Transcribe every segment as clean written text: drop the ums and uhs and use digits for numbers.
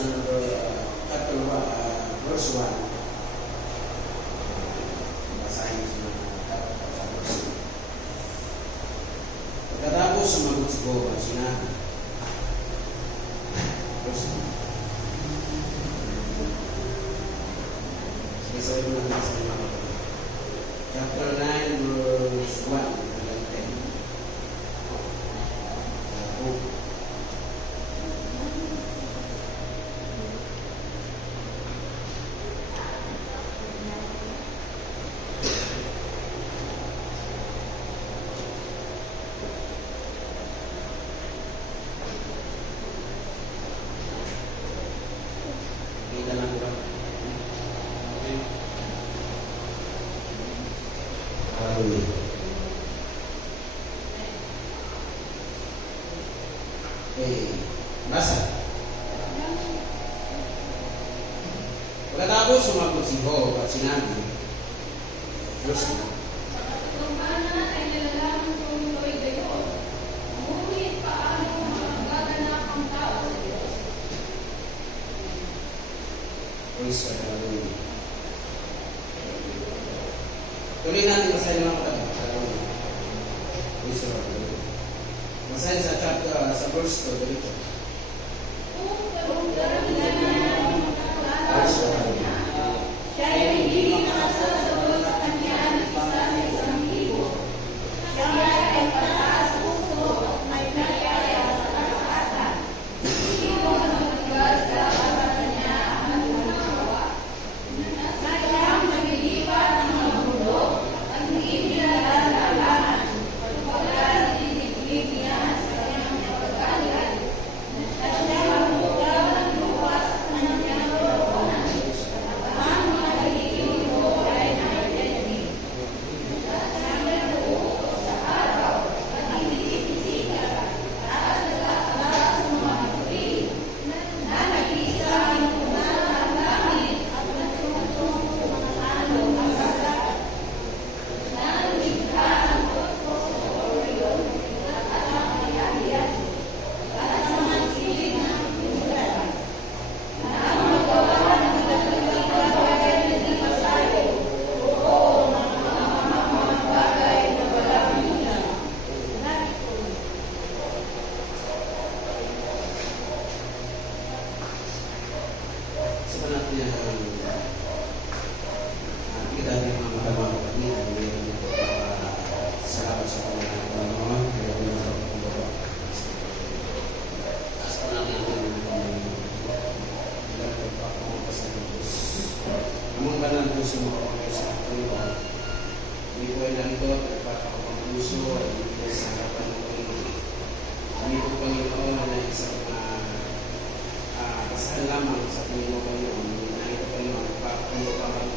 sa chapter 1, verse 1. Basahin sa verse 1. Pagkatapos sumagot si Boaz, sinabi, verse 1. Sige, sabi mo natin sa mga chapter 9, verse 1. Pagkatapos sumagot si Boaz at sinabi, verse 2. Ay nalalaman kong ito'y gayon. Ngunit paano magaganap ang tao sa Diyos? Praise God, hallelujah. Tuloy natin masahin mga kapatid. Praise God, hallelujah. Masahin sa chapter, sa verse 2, dito. Siya ay hindi nakasasagot sa kanya ng isa sa isang libo. Siya ay pataas puso at may nagkaya sa kataasan. Hindi mo magbigas sa kanya ang nagawa. Sayang nagilipan ang mga mundo at hindi niya nalalaman. Pagkakas diniglig niya sa kanyang pagkakas. At siya magbugaw ng luwas sa kanyang looban. Ang mga higing mo ay naiintindihan. At naglaruo sa araw at inisip-isika at nagkakala sa mga tuwing na nag-iisa ang ang langit at nagtutong sa mga along ang dagat. Nalikha ang kosmos sa orion at ang kayahiyan at sa mga silid ng bulan. Na magawa ng magagandang bagay na di masayo. Oo, mga bagay na walang hanggan. Sa panat niya, kita din mga matamang kapatid, salamat sa kanya Panginoon, kaya mo na ako taas pa natin ilang pagpapamata sa Diyos. Amang banal puso mo ako sa Panginoon. Hindi ko ay narito at nagpapakapang puso at hindi ko sa harapan ng Panginoon. Hindi ko Panginoon na isang kasahan lamang sa Panginoon Panginoon. Narito Panginoon, nagpapakapang parang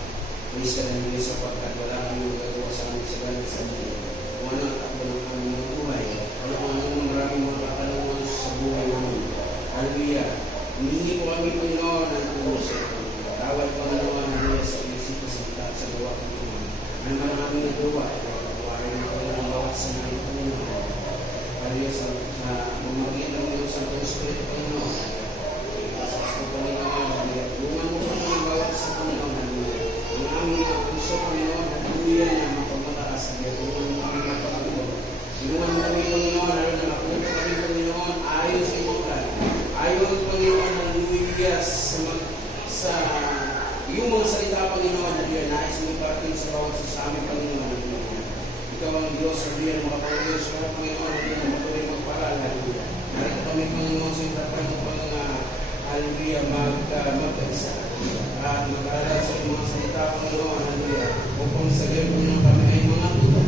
Praise ka ng Diyos sapagkat wala kami magagawa sa aming sagat sa Diyos. Kung ano ang takbo ng aming mga buhay, wala kung anong maraming mga katanungan sa buhay namin. Hallelujah. Humingi po kami Panginoon ng tulong sa ito. Tawad Panginoon hallelujah sa inisip sa gawa Panginoon. Ano man ang aming nagawa, pagkawarin na Panginoon bawat sa namin Panginoon. Hallelujah sa mamagitan ng Diyos sa Espiritu Panginoon. Sa Panginoon, hallelujah. Bungan mo Panginoon bawat sa Panginoon, hallelujah. Ang aming puso Panginoon, hallelujah na mapagmataas sa Diyos. Bungan mo kami mapagmataas. Bungan mo kami Panginoon, hallelujah na mapunta kami Panginoon, ayon sa iyong plan. Ayon Panginoon, hallelujah, sa iyong mga salita Panginoon, hallelujah, nais mo iparating sa bawat sa amin Panginoon, hallelujah. Ikaw ang Diyos, hallelujah, makapagod sa Panginoon, hallelujah, matuloy magparal, hallelujah. Narito kami Panginoon sa itapan ng mga hallelujah, mag-isa. At mag-aaral sa mga salita Panginoon, hallelujah. Upang sa gayon Panginoon kami ay mga tuto,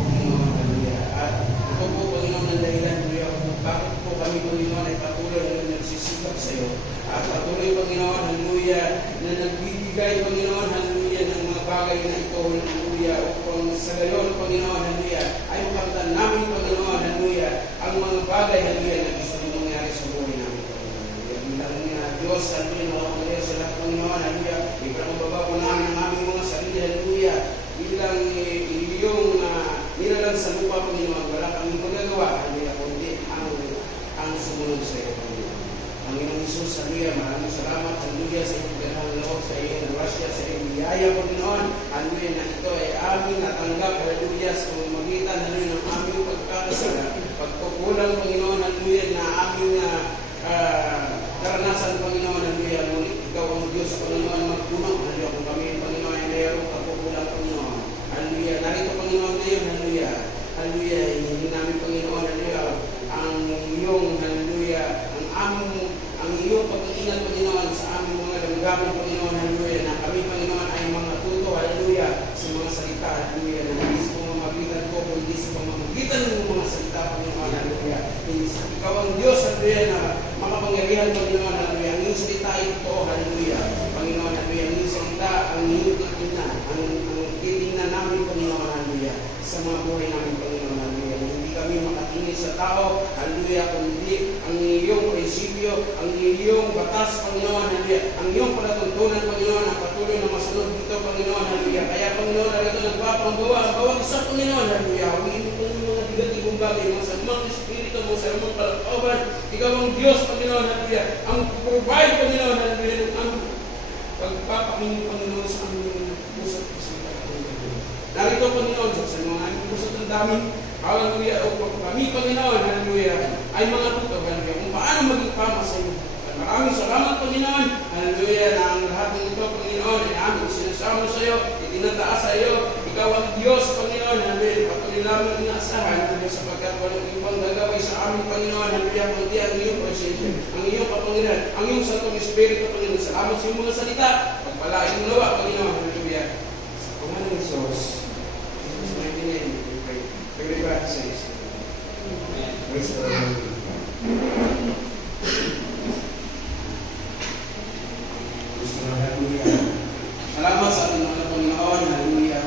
Panginoon, hallelujah. At ito po Panginoon ang dahilan, hallelujah, bakit po kami Panginoon ay patuloy na nagsisikap sa iyo. At patuloy Panginoon, hallelujah, na nagbibigay Panginoon, hallelujah, ng mga bagay na ito, hallelujah. Upang sa gayon Panginoon, hallelujah, ay makamtan namin Panginoon, hallelujah, ang mga bagay, hallelujah, na gusto nyo mangyari sa buhay namin. Diyos, hallelujah, makapagaliw sa lahat Panginoon, hallelujah, ipagpababa po namin ang aming mga sarili, hallelujah, bilang iyong nilalang sa lupa, Panginoon, wala kami magagawa, hallelujah, kundi ang sumunod sa iyo, Panginoon. Panginoon Jesus, hallelujah, maraming salamat. hallelujah, sa iyong ganang loob, sa iyong grasya, sa iyong biyaya, Panginoon. Hallelujah, na ito ay aming natanggap, hallelujah, sa pamamagitan, hallelujah, ng aming pagkakasala. Pagkukulang, Panginoon, hallelujah, na aming karanasan, Panginoon, hallelujah, ngunit ikaw ang Diyos, Panginoon, magpunong, hallelujah, kung kami, Panginoon, ay mayroong pagkukulang, Panginoon. Hallelujah, narito, Panginoon, ngayon, hallelujah, hallelujah, hindi namin, Panginoon, hallelujah, ang iyong, hallelujah, ang iyong pag-iingat, Panginoon, sa aming mga damdamin, Panginoon, hallelujah, na kami, Panginoon, ay mga tuto, hallelujah, sa mga salita, hallelujah, na hindi sa pamamagitan ko, kundi sa pamamagitan ng mga salita, Panginoon, hallelujah. Ikaw ang Diyos, hallelujah, na makapangyarihan, Panginoon, hallelujah, ang iyong salita ay ito, hallelujah, Panginoon, hallelujah, ang iyong salita, ang iyong titingnan, ang titingnan namin, Panginoon, hallelujah, sa mga buhay namin, Panginoon, hallelujah, hindi kami makatingin sa tao, hallelujah, kundi ang iyong prinsipyo, ang iyong batas, Panginoon, hallelujah, ang iyong palatuntunan, Panginoon, ang patuloy na masunod dito, Panginoon, hallelujah. Kaya, Panginoon, hallelujah, nagpapanggawa, ang bawat isa, Panginoon, hallelujah, huwagin mo, Panginoon, mga negatibong bagay, mga samang espiritu, mga samang kalooban, ikaw ang Diyos, Panginoon, hallelujah, ang provide, Panginoon, hallelujah, ang pagpapakinig, Panginoon, sa aming pusat, narito, Panginoon, sa mga aming pusat ng dami, hallelujah, o kami, Panginoon, hallelujah, ay mga tuto, hallelujah, kung paano maging pama sa iyo. Maraming salamat, Panginoon, hallelujah, na ang lahat ng ito, Panginoon, ay aming sinasama sa iyo, itinataas sa iyo, ikaw ang Diyos, Panginoon, hallelujah, patuloy namin inaasahan, hallelujah, sapagkat walang ibang gagawin sa aming, Panginoon, hallelujah, kundi ang iyong presensya, ang iyong kapangyarihan, ang iyong Santong Espiritu, Panginoon, salamat sa iyong mga salita, pagpalain mo nawa, Panginoon, hallelujah, sa pangalan ng Diyos, Jesus' mighty name, we pray. Everybody says, Amen. Praise the Lord. Hallelujah. Salamat sa ating mga Panginoon. Hallelujah.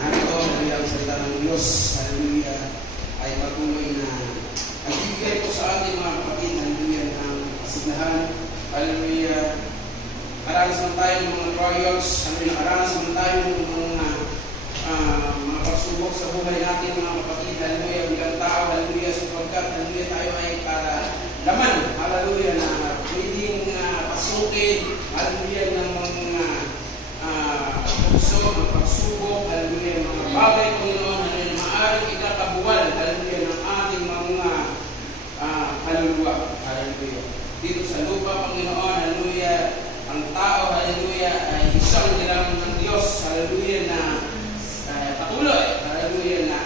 Narito, hallelujah, ang salita ng Diyos. Hallelujah. Ay patuloy na nagbibigay po sa ating mga kapatid. Hallelujah. Ng kasignahan. Hallelujah. Karanas naman tayo ng mga trials. Hallelujah. Karanas naman tayo ng mga pagsubok sa buhay natin, mga kapatid. Hallelujah. Bilang tao. Hallelujah. Sapagkat hallelujah, tayo ay para laman. Hallelujah. Na pwedeng pasukin. Hallelujah. Ng mga puso, mga pagsubok. Hallelujah. Mga bagay, Panginoon. Hallelujah. Maaaring ikakabuwal. Hallelujah. Ng ating mga kaluluwa. Hallelujah. Dito sa lupa, Panginoon. Hallelujah. Ang tao, hallelujah, ay isang nilang ng Diyos. Hallelujah. Na patuloy, hallelujah, na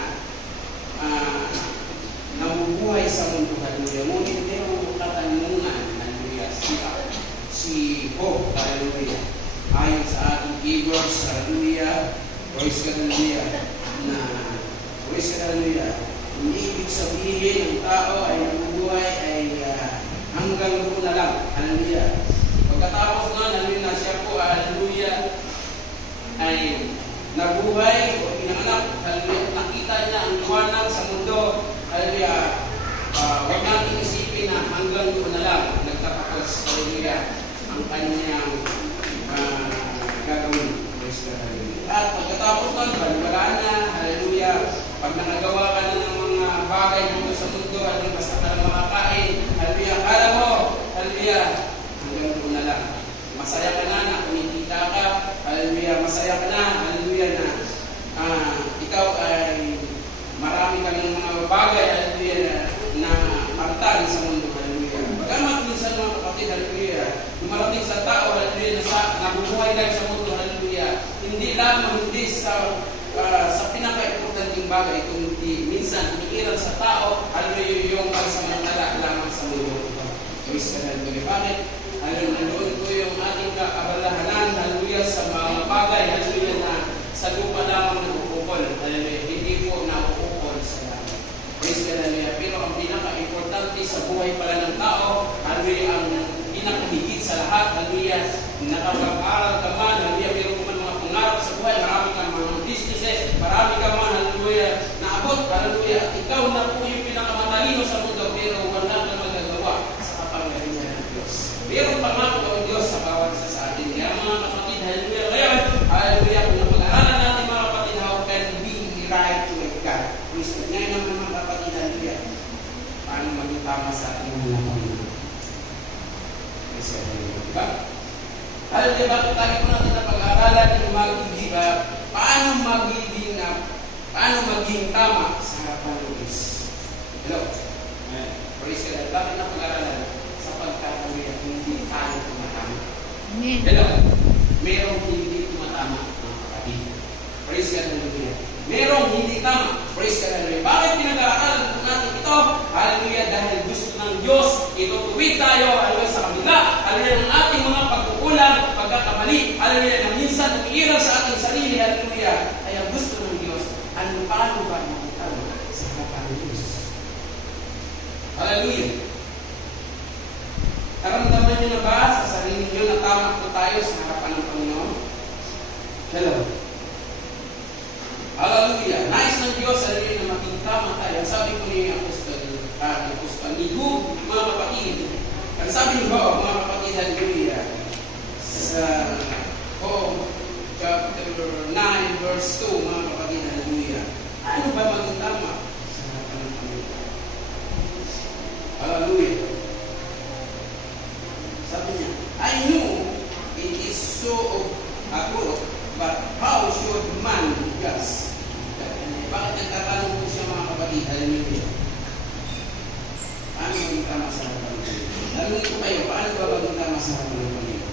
nabubuhay sa mundo, hallelujah. Ngunit merong katanungan, hallelujah, si Hope, hallelujah. Ayon sa ating keywords, hallelujah, praise God, hallelujah, na praise God, hallelujah. Hindi ibig sabihin ng tao ay nabubuhay ay hanggang doon na lang, hallelujah. Pagkatapos nun, hallelujah, na siya po, hallelujah, ay nabuhay o pinanganak, hallelujah, nakita niya ang liwanag sa mundo, hallelujah, huwag natin isipin na hanggang doon na lang nagtatapos, hallelujah, ang kanyang gagawin. At pagkatapos nun, wala na, hallelujah, pag nakagawa ka na ng mga bagay dito sa mundo, hallelujah, basta ka na makakain, hallelujah, kala mo, hallelujah, hanggang doon na lang. Masaya ka na kumikita ka, hallelujah, masaya ka na, hallelujah, na ikaw ay marami ka ng mga bagay, hallelujah, na martan sa mundo, hallelujah. Bagamat minsan, mga kapatid, hallelujah, dumarating sa tao, hallelujah, na nabubuhay lang sa mundo, hallelujah, hindi lamang, hindi sa pinaka-importanting bagay, kundi minsan umiiral sa tao, hallelujah, yung pagsamantala lamang sa mundo. Praise God, hallelujah. Bakit? Hallelujah, nandoon po yung ating kaabalahanan, hallelujah, sa mga bagay, hallelujah, na sa lupa lamang nag-uukol, hallelujah, hindi po na-uukol sa langit. Praise God, hallelujah. Pero ang pinaka-importante sa buhay pala ng tao, hallelujah, ang pinaka-higit sa lahat, hallelujah, nakapag-aral ka man, hallelujah, pero kung man mga pangarap sa buhay, marami kang mga businesses, marami kang man, hallelujah, naabot, hallelujah, at ikaw na po yung pinakamatalino sa mundo, pero wala kang magagawa sa kapangyarihan ng Diyos. Pero pangako ang Diyos sa bawat isa sa atin. Kaya mga kapatid, hallelujah, kaya, hallelujah, kung napag-aralan natin mga kapatid, how can we right with God? Ngayon naman mga kapatid, hallelujah, paano maging tama sa ating mga kapatid? Kasi, diba? Hallelujah, bakit lagi po natin na pag-aaralan yung paano maging tama sa harapan ng Diyos. Hello? Praise God. Bakit na pag-aaralan? Sapagkat hindi tayo tumatama. Hello? Merong hindi tumatama, mga kapatid. Praise God. Hallelujah. Merong hindi tama. Praise God. Hallelujah. Bakit pinag-aaralan po natin ito? Hallelujah. Dahil gusto ng Diyos, itutuwid tayo, hallelujah, sa kabila. Hallelujah, ng ating mga pagkukulang, pagkakamali. Hallelujah, na minsan umiiral sa ating sarili. Hallelujah. Kaya gusto ng Diyos, paano ba makitama sa harapan ng Diyos? Hallelujah. Naramdaman niyo na ba sa sarili niyo na tama po tayo sa harapan ng Panginoon? Hello. Hallelujah. Nais ng Diyos, hallelujah, na maging tama tayo. Ang sabi ko ni Apostol Nigo, mga kapatid. Ang sabi ko, mga kapatid, hallelujah, sa chapter 9, verse 2, mga kapatid, hallelujah. Ano ba maging tama sa harapan ng Panginoon? Hallelujah. Sabi niya, I knew it is so good, but how should man be just? Bakit nagtatanong po siya, mga kapatid? Hallelujah. Paano maging tama sa harapan ng Panginoon? Tanungin ko kayo, paano ba maging tama sa harapan ng Panginoon?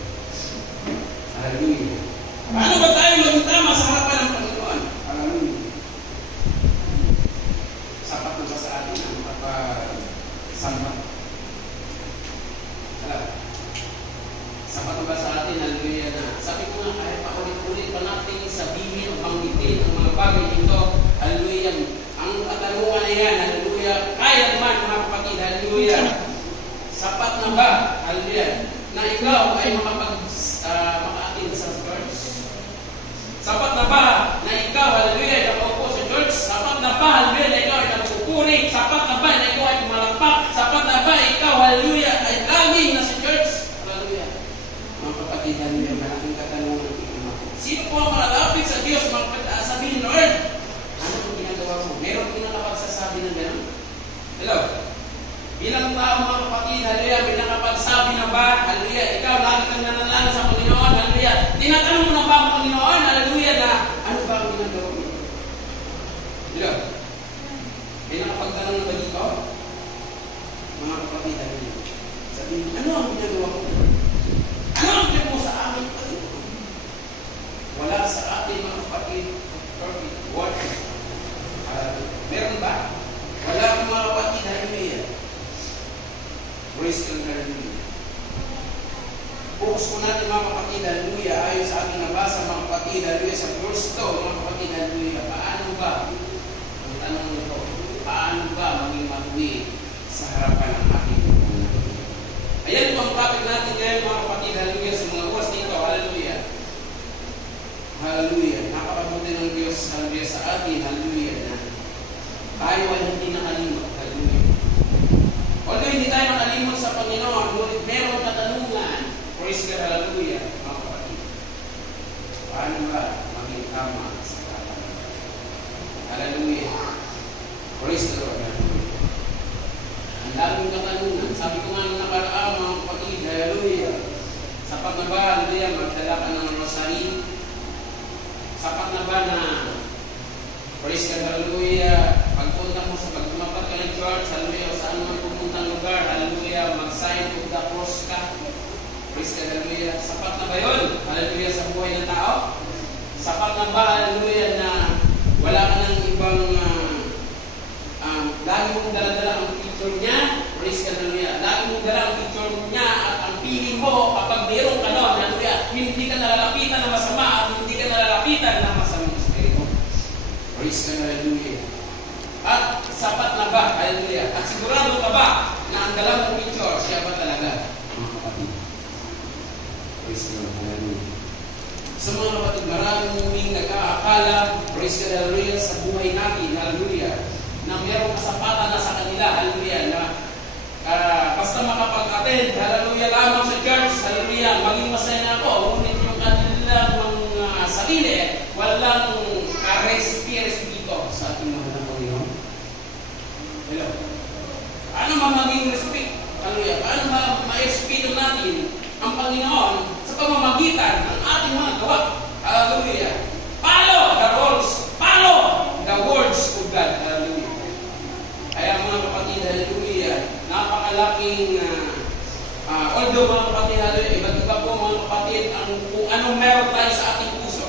Hallelujah. Paano ba tayo maging tama sa harapan ng Panginoon? Hallelujah. Sapat na ba sa atin ang magpapasamba? Sapat na ba sa atin, hallelujah, na sabi ko nga, kahit paulit-ulit pa natin sabihin o banggitin ang mga bagay dito, hallelujah, ang katanungan na yan, hallelujah, kaya naman, mga kapatid, hallelujah, sapat na ba, hallelujah, na ikaw ay maka-attend sa church? Sapat na ba na ikaw, hallelujah, ay nakaupo sa church? Sapat na ba, hallelujah, na ikaw ay nakupuri? Sapat na ba na ikaw ay pumalakpak? Sapat na ba ikaw, hallelujah, ay laging nasa church? Hallelujah. Mga kapatid, hallelujah, malaking katanungan. Sino po ang malalapit sa Diyos? Sabihin, Lord, ano ang ginagawa mo? Meron po na kapagsasabi ng gano'n? Hello? Bilang tao, mga kapatid, hallelujah, pinakapagsabi na ba, hallelujah, ikaw lagi kang nanalangin sa Panginoon, hallelujah, tinatanong mo na ba ang Panginoon, hallelujah, na ano ba ang ginagawa mo? Hello? Pinakapagtanong na ba dito? Mga kapatid, hallelujah, sabihin, ano ang ginagawa mo? Ano ang ginagawa mo sa amin, Panginoon? Wala sa atin, mga kapatid, perfect word. Meron ba? Wala akong mga kapatid, hallelujah. Praise God, hallelujah. Focus po natin, mga kapatid, hallelujah, ayon sa ating nabasa, mga kapatid, hallelujah, sa verse 2, mga kapatid, hallelujah, paano ba, ang tanong nito, paano ba maging matuwid sa harapan ng ating Panginoon? Ayan po ang topic natin ngayon, mga kapatid, hallelujah, sa mga oras dito, hallelujah. Hallelujah. Napakabuti ng Diyos, hallelujah, sa atin, hallelujah, na tayo ay hindi nakalimot, hallelujah. Although hindi tayo nakalimot sa Panginoon, ngunit merong katanungan, praise God, hallelujah, mga kapatid. Paano ba maging tama sa harapan ng Panginoon? Hallelujah. Praise the Lord, hallelujah. Ang daming katanungan. Sabi ko nga nung nakaraan, mga kapatid, hallelujah. Sapat na ba, hallelujah, magdala ka ng rosary? Sapat na ba na, praise God, hallelujah, pagpunta mo sa pagtumapat ka ng church, hallelujah, saan man pupuntang lugar, hallelujah, mag-sign of the cross ka? Praise God, hallelujah. Sapat na ba yun? Hallelujah, sa buhay ng tao? Sapat na ba, hallelujah, na wala ka ng ibang, lagi mong dala-dala ang picture niya? Praise God, hallelujah. Lagi mong dala ang picture niya at ang piling mo kapag mayroong ka doon, hallelujah, hindi ka nalalapitan na masama at hindi ka nalalapitan na masamang espiritu. Praise God, hallelujah. At sapat na ba, hallelujah, at sigurado ka ba na ang dala mong picture, siya ba talaga? Mga kapatid. Praise God, hallelujah. Sa mga kapatid, maraming nag-aakala, praise God, hallelujah, sa buhay natin, hallelujah, na mayroong kasapatan na sa kanila, hallelujah, na basta makapag-attend, hallelujah, lamang sa church, hallelujah, maging masaya na ako, ngunit yung kanilang mga sarili, walang ka-respires dito sa ating mga Panginoon. Hello? Paano ba maging respect? Hallelujah. Paano ba ma-respect natin ang Panginoon sa pamamagitan ng ating mga gawa. Hallelujah. Follow the rules. Follow the words of God. Hallelujah. Kaya mga kapatid, hallelujah, napakalaking, although mga kapatid, hallelujah, iba't iba po mga kapatid, kung anong meron tayo sa ating puso.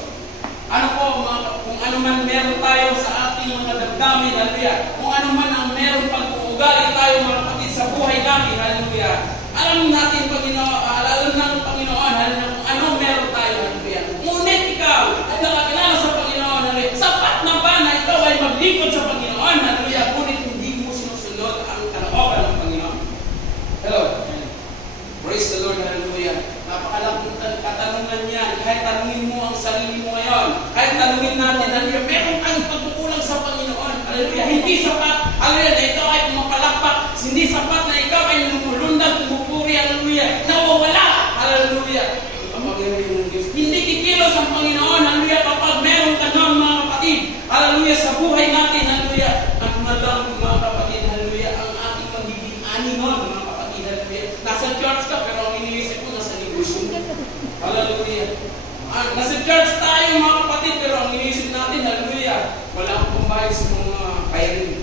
Kung ano man meron tayo sa ating mga damdamin, hallelujah, kung ano man ang meron pag-uugali tayo mga kapatid sa buhay natin, hallelujah, alam natin, alam ng Panginoon, hallelujah, kung ano meron tayo, hallelujah. Ngunit ikaw ay nakakilala sa Panginoon, hallelujah, sapat na ba na ikaw ay maglingkod sa Panginoon, hallelujah, ngunit hindi mo sinusunod ang kalooban ng Panginoon. Hello. Praise the Lord, hallelujah. Napakalaking katanungan niyan. Kahit tanungin mo ang sarili mo ngayon, kahit tanungin natin, hallelujah, meron kang pagkukulang sa Panginoon, hallelujah, hindi sapat, hallelujah, na ikaw ay pumapalakpak, hindi sapat na ikaw ay lumulundag, tumupuri, hallelujah, nawawala, hallelujah. Hindi kikilos ang Panginoon, hallelujah, kapag meron ka ng mga kapatid, hallelujah, sa buhay natin, hallelujah, ang malang mga kapatid, hallelujah, ang ating magiging aningon, mga kapatid, hallelujah. Nasa church ka, pero ang iniisip mo, nasa negosyo. Hallelujah. Nasa church tayo, mga kapatid, pero ang iniisip natin, hallelujah, wala akong pambayad sa mga bayarin.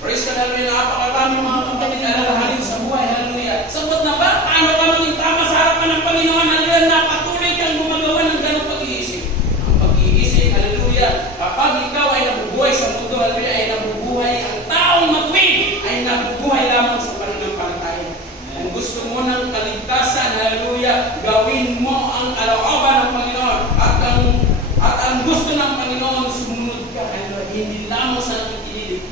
Praise God, hallelujah, napakarami mga kapatid, alalahanin sa buhay, hallelujah. Sagot na ba? Paano ka maging tama sa harapan ng Panginoon, hallelujah, na patuloy kang gumagawa ng ganong pag-iisip? Ang pag-iisip, hallelujah, kapag ikaw ay nabubuhay sa mundo, hallelujah, ay nabubuhay, ang taong matuwid ay nabubuhay lamang sa pananampalataya. Kung gusto mo ng kaligtasan, hallelujah, gawin mo ang kalooban ng Panginoon at ang gusto ng Panginoon, sumunod ka, hallelujah, hindi lamang sa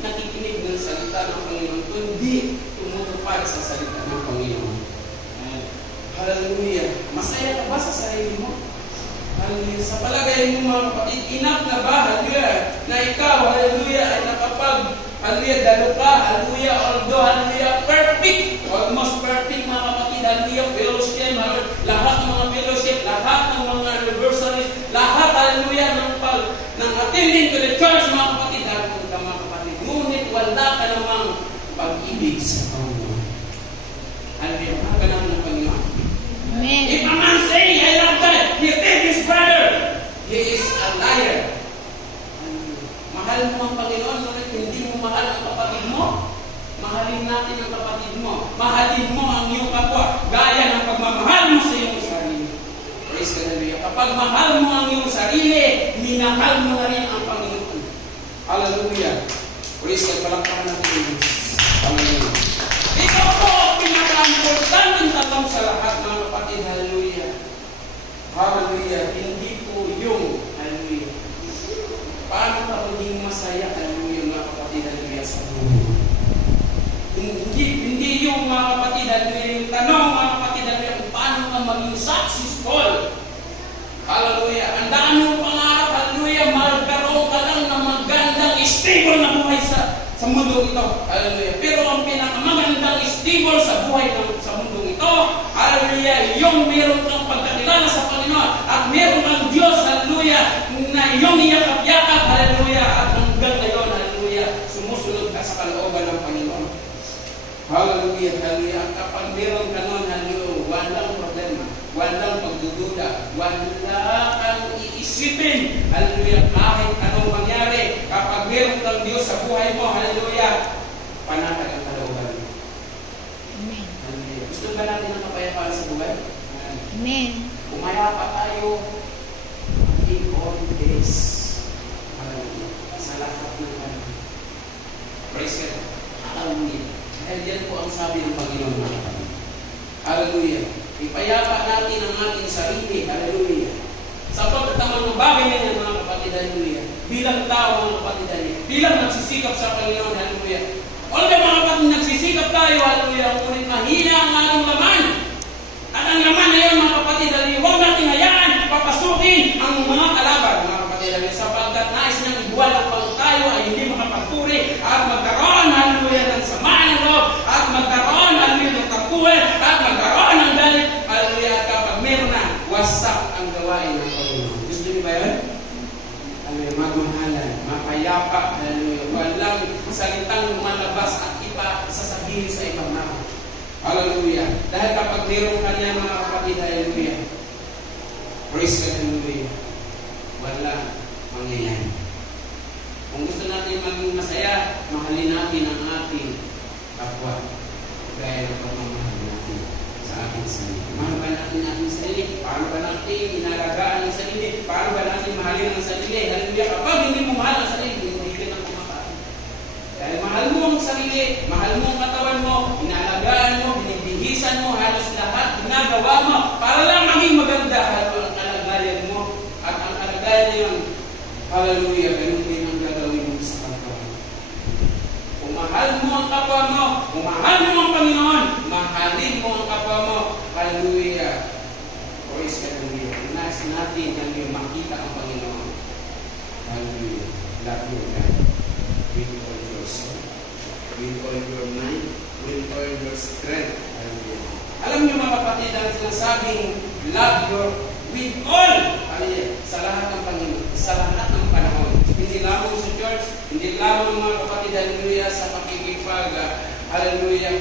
nakikinig ng salita ng Panginoon, kundi tumutupad sa salita ng Panginoon. Hallelujah. Masaya ka ba sa sarili mo? Hallelujah. Sa palagay mo mga kapatid, enough na ba, hallelujah, na ikaw, hallelujah, ay hallelujah, dalo ka, hallelujah, although, hallelujah, perfect, almost perfect mga kapatid, hallelujah, fellowship, lahat ng mga fellowship, lahat ng mga anniversaries, lahat, hallelujah, ng attending to the church, mga kapatid, hallelujah, mga kapatid, ngunit wala ka namang pag-ibig sa Panginoon. Hallelujah, wala ka naman ng Panginoon. Amen. If a man say, I love God, he take his brother, he is a liar. Mahal mo ang Panginoon, ngunit hindi mo mahal ang kapatid mo. Mahalin natin ang kapatid mo. Mahalin mo ang iyong kapwa, gaya ng pagmamahal mo sa iyong sarili. Praise God, hallelujah. Kapag mahal mo ang iyong sarili, minahal mo na rin ang Panginoon. Hallelujah. Praise God, palakpakan natin. Hallelujah. Ikaw po, pinaka-importanting tatang sa lahat, mga kapatid. Hallelujah. Hallelujah. Hindi po yung, hallelujah, paano ka maging masaya, hallelujah, mga kapatid, hallelujah, sa buhay. Hindi yung mga kapatid, hallelujah, yung tanong, mga kapatid, hallelujah, kung paano ka maging successful. Hallelujah. Ang dami mong pangarap, hallelujah, magkaroon ka lang ng magandang stable na buhay sa mundo ito. Hallelujah. Pero ang pinakamagandang stable sa buhay sa mundo ito, hallelujah, yung meron kang pagkakilala sa Panginoon at meron kang Diyos, hallelujah, na yung iyakap-yakap, hallelujah, at hanggang ngayon, hallelujah, sumusunod ka sa kalooban ng Panginoon. Hallelujah, hallelujah. Kapag meron ka nun, hallelujah, walang problema, walang pagdududa, wala kang iisipin, hallelujah, kahit anong mangyari. Kapag meron kang Diyos sa buhay mo, hallelujah, panatag ang kalooban. Amen. Hallelujah. Gusto ba natin ang kapayapaan sa buhay? Amen. Umayapa tayo in all days. Hallelujah. Sa lahat ng ano. Praise God. Hallelujah. Dahil yan po ang sabi ng Panginoon mga kapatid. Hallelujah. Ipayapa natin ang ating sarili. Hallelujah. Sa pagtatamang ng bagay na yan mga kapatid. Hallelujah. Bilang tao mga kapatid. Hallelujah. Bilang nagsisikap sa Panginoon. Hallelujah. Although mga kapatid nagsisikap tayo. Hallelujah. Ngunit mahina ang ating laman. At ang laman na yun mga kapatid. Hallelujah. Huwag natin hayaan papasukin ang mga kalaban mga kapatid. Hallelujah. Sapagkat nais niyang ibuwan ang tayo ay hindi makapagpuri at magkaroon, hallelujah, ng samaan ng loob at magkaroon, hallelujah, ng kapuhan at magkaroon ng galit, hallelujah, at kapag meron na, wasak ang gawain ng Panginoon. Gusto niyo ba yun? Hallelujah, magmahalan, mapayapa, hallelujah, walang salitang malabas at ipa sasabihin sa ibang tao. mayroong kanya mga kapatid, hallelujah. Praise God, hallelujah. Wala mangyayari. Kung gusto natin maging masaya, mahalin natin ang ating kapwa. Gaya ng pagmamahal natin sa ating sarili. Mahal ba natin ang ating sarili? Paano ba natin inalagaan ang sarili? Paano ba natin mahalin ang sarili? Hallelujah. Kapag hindi mo mahal ang sarili, hindi ka nang kumakain. Dahil mahal mo ang sarili, mahal mo ang katawan mo, inalagaan mo, binibihisan mo, halos lahat ginagawa mo para lang maging maganda. Halo ang kalagayan mo at ang kalagayan na yun, hallelujah, ganun din ang gagawin mo sa kapwa. Kung mahal mo ang kapwa mo, kung mahal mo ang Panginoon, mahalin mo ang kapwa mo, hallelujah. Praise God, hallelujah. Nais natin hallelujah, makita ang Panginoon. Hallelujah. Love you, God. With all your soul, with all your mind, with all your strength. Hallelujah. Alam niyo mga kapatid, ang sinasabing love your with all, hallelujah, sa lahat ng Panginoon, sa lahat ng panahon. Hindi lamang sa church, hindi lamang mga kapatid, hallelujah, sa pakikipag, hallelujah,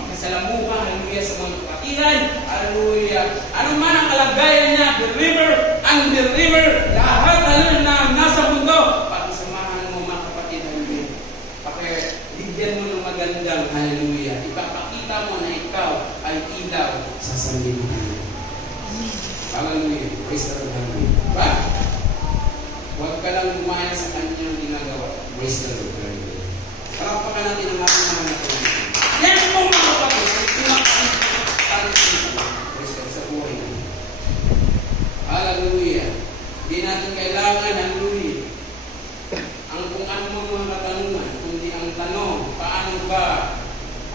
makasalamuha, hallelujah, sa mga kapatidan, hallelujah. Ano man ang kalagayan niya, believer, unbeliever, lahat hallelujah, na nasa mundo, pakisamahan mo mga kapatid, hallelujah. Bigyan mo ng magandang, hallelujah. Ipapakita mo na ikaw ay ilaw sa sanlibutan. Hallelujah. Praise the Lord. Hallelujah. Ba? Huwag ka lang gumaya sa kanyang ginagawa. Praise the Lord. Hallelujah. Parapakan natin ang ating mga natin. Yan po mga kapatid. Praise God sa buhay natin. Hallelujah. Hindi natin kailangan, hallelujah, ang kung ano mga katanungan, kundi ang tanong, paano ba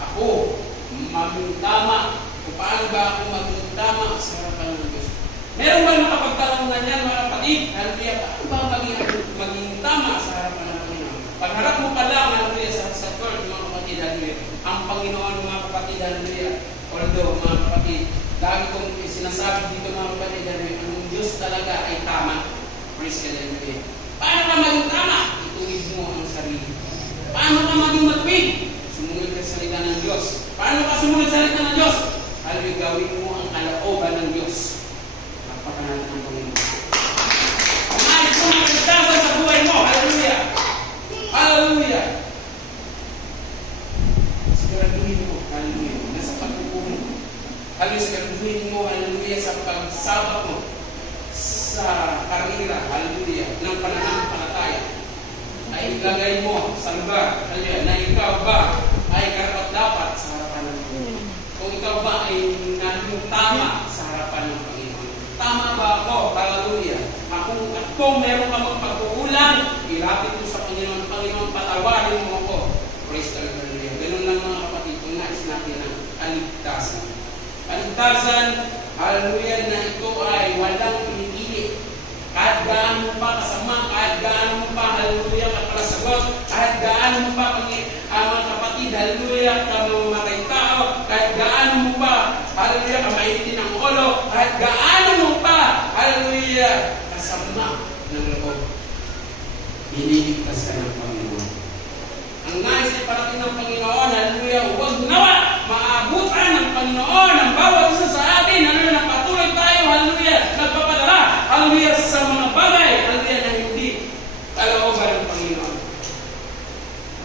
ako magtama? Kung paano ba ako magtama sa harapan ng Diyos? Meron ba nakapagtanungan yan mga kapatid? Hallelujah, paano ba maging tama sa harapan ng Panginoon? Pagharap mo pa lang, hallelujah, sa church, mga kapatid, hallelujah, ang Panginoon, mga kapatid, hallelujah. Although, mga kapatid, lagi kong sinasabi dito, mga kapatid, hallelujah, ang Diyos talaga ay tama. Praise God, hallelujah. Paano ka maging tama? Ituwid mo ang sarili. Paano ka maging matuwid? Sumunod ka sa salita ng Diyos. Paano ka sumunod sa salita ng Diyos? Hallelujah, gawin mo ang kalooban ng Diyos. Napakanalan ng Panginoon. Nais mo magkasama sa buhay mo. Hallelujah. Hallelujah. Siguraduhin mo. Hallelujah. Nasa pagpupuno. Hallelujah. Siguraduhin mo. Hallelujah. Sa pagsabak mo. Sa karira. Hallelujah. Ng pananampalataya. Ay ilagay mo sa lugar. Hallelujah. Na ikaw ba ay karapat-dapat sa harapan ng Panginoon. Kung ikaw ba ay naging tama sa harapan ng Panginoon. Tama ba ako? Hallelujah. Kung meron ka magpagkukulang, ilapit mo sa Panginoon. Panginoon, patawarin mo ako. Praise the Lord. Hallelujah. Ganun lang mga kapatid. Kung nais natin ang kaligtasan. Kaligtasan, hallelujah, na ito ay walang pinipili. Kahit gaano mo pa kasama, kahit gaano mo pa, hallelujah, kapalasagot, kahit gaano mo pa mga kapatid, hallelujah, kamamatay tao, kahit gaano mo pa, hallelujah, kamainitin ang ulo, kahit gaano mo pa, hallelujah, kasama ng loob. Iniligtas ka ng Panginoon. Ang nais ay parating ng Panginoon, hallelujah, huwag nawa maabutan ng Panginoon ang bawat isa sa atin, hallelujah, na patuloy tayo, hallelujah, nagpapadala, hallelujah, sa mga bagay, hallelujah, na hindi kalooban ng Panginoon.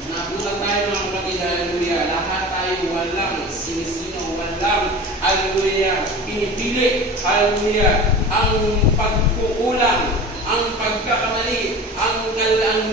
Nabutan tayo ng kapatid, hallelujah, lahat tayo walang sinisino, walang, hallelujah, pinipili, hallelujah, ang pagkukulang, ang pagkakamali, ang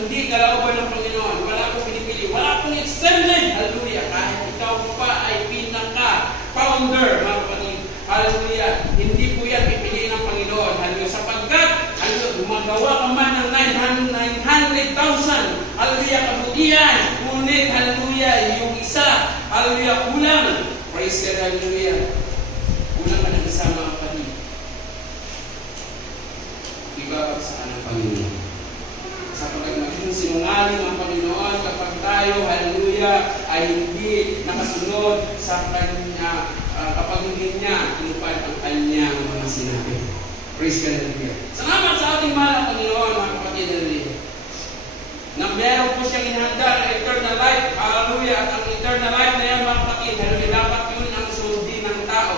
hindi kalooban ng Panginoon. Wala akong pinipili, wala akong extended, hallelujah, kahit ikaw pa ay pinaka-founder, mga kapatid, hallelujah, hindi po yan pipiliin ng Panginoon, hallelujah, sapagkat, hallelujah, gumagawa ka man ng 900,000, hallelujah, kabutihan, ngunit, hallelujah, yung isa, hallelujah, kulang, praise God, hallelujah, kulang ka ng isa, mga kapatid, ibabagsakan ng Panginoon. Sapagkat maging sinungaling ang Panginoon kapag tayo, hallelujah, ay hindi nakasunod sa kanya, kapag hindi niya tinupad ang kanyang mga sinabi. Praise God, hallelujah. Salamat sa ating mahal ang Panginoon, mga kapatid, hallelujah, na meron po siyang inihanda ng eternal life, hallelujah, at ang eternal life na yan, mga kapatid, hallelujah, dapat yun ang sundin ng tao,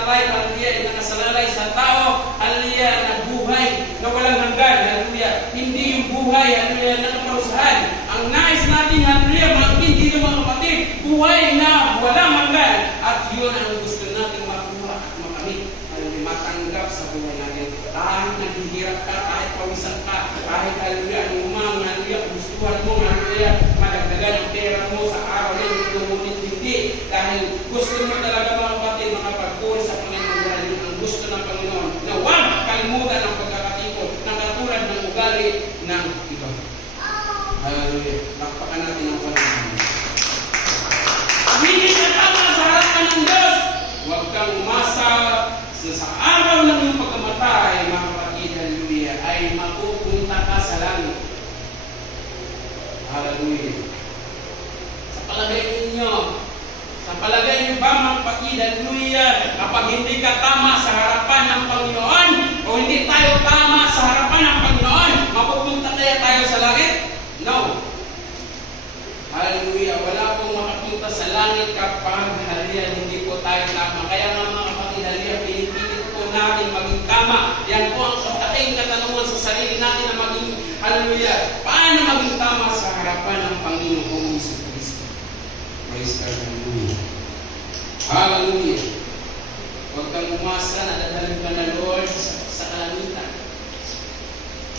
nakasalalay, hallelujah, nakasalalay sa tao, hallelujah, na buhay na walang hanggan, hallelujah. Hindi yung buhay, hallelujah, na kaparusahan. Ang nais natin, hallelujah, maintindihan ng mga kapatid, buhay na walang hanggan. At yun ang gusto natin makuha at makamit, hallelujah, matanggap sa buhay natin. Kahit naghihirap ka, kahit pawisan ka, kahit, hallelujah, anong umang, hallelujah, gustuhan mo, hallelujah, madagdagan ang pera mo sa araw na yung hindi. Dahil gusto mo talaga mga kapatid, makapagpuri sa Panginoon, dahil yun ang gusto ng Panginoon, na huwag kalimutan ang pagkakatipon ng katulad ng ugali ng iba. Hallelujah. Lakpakan natin ang Panginoon. Hindi ka tama sa harapan ng Diyos. Huwag kang umasa sa araw ng iyong pagkamatay, mga kapatid, hallelujah, ay mapupunta ka sa langit. Hallelujah. Sa palagay ninyo ba mga kapatid, hallelujah, kapag hindi ka tama sa harapan ng Panginoon, o hindi tayo tama sa harapan ng Panginoon, mapupunta kaya tayo sa langit? No. Hallelujah. Wala pong makapunta sa langit kapag, hallelujah, hindi po tayo tama. Kaya nga mga kapatid, hallelujah, pinipilit po natin maging tama. Yan po ang ating katanungan sa sarili natin na maging, hallelujah, paano maging tama sa harapan ng Panginoong Jesucristo? Praise God, hallelujah. Hallelujah. Huwag kang umasa na dadalhin ka na Lord sa kalangitan.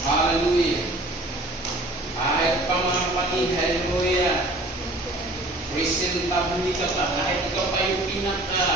Hallelujah. Kahit pa mga kapatid, hallelujah, presentable ka pa, kahit ikaw pa yung pinaka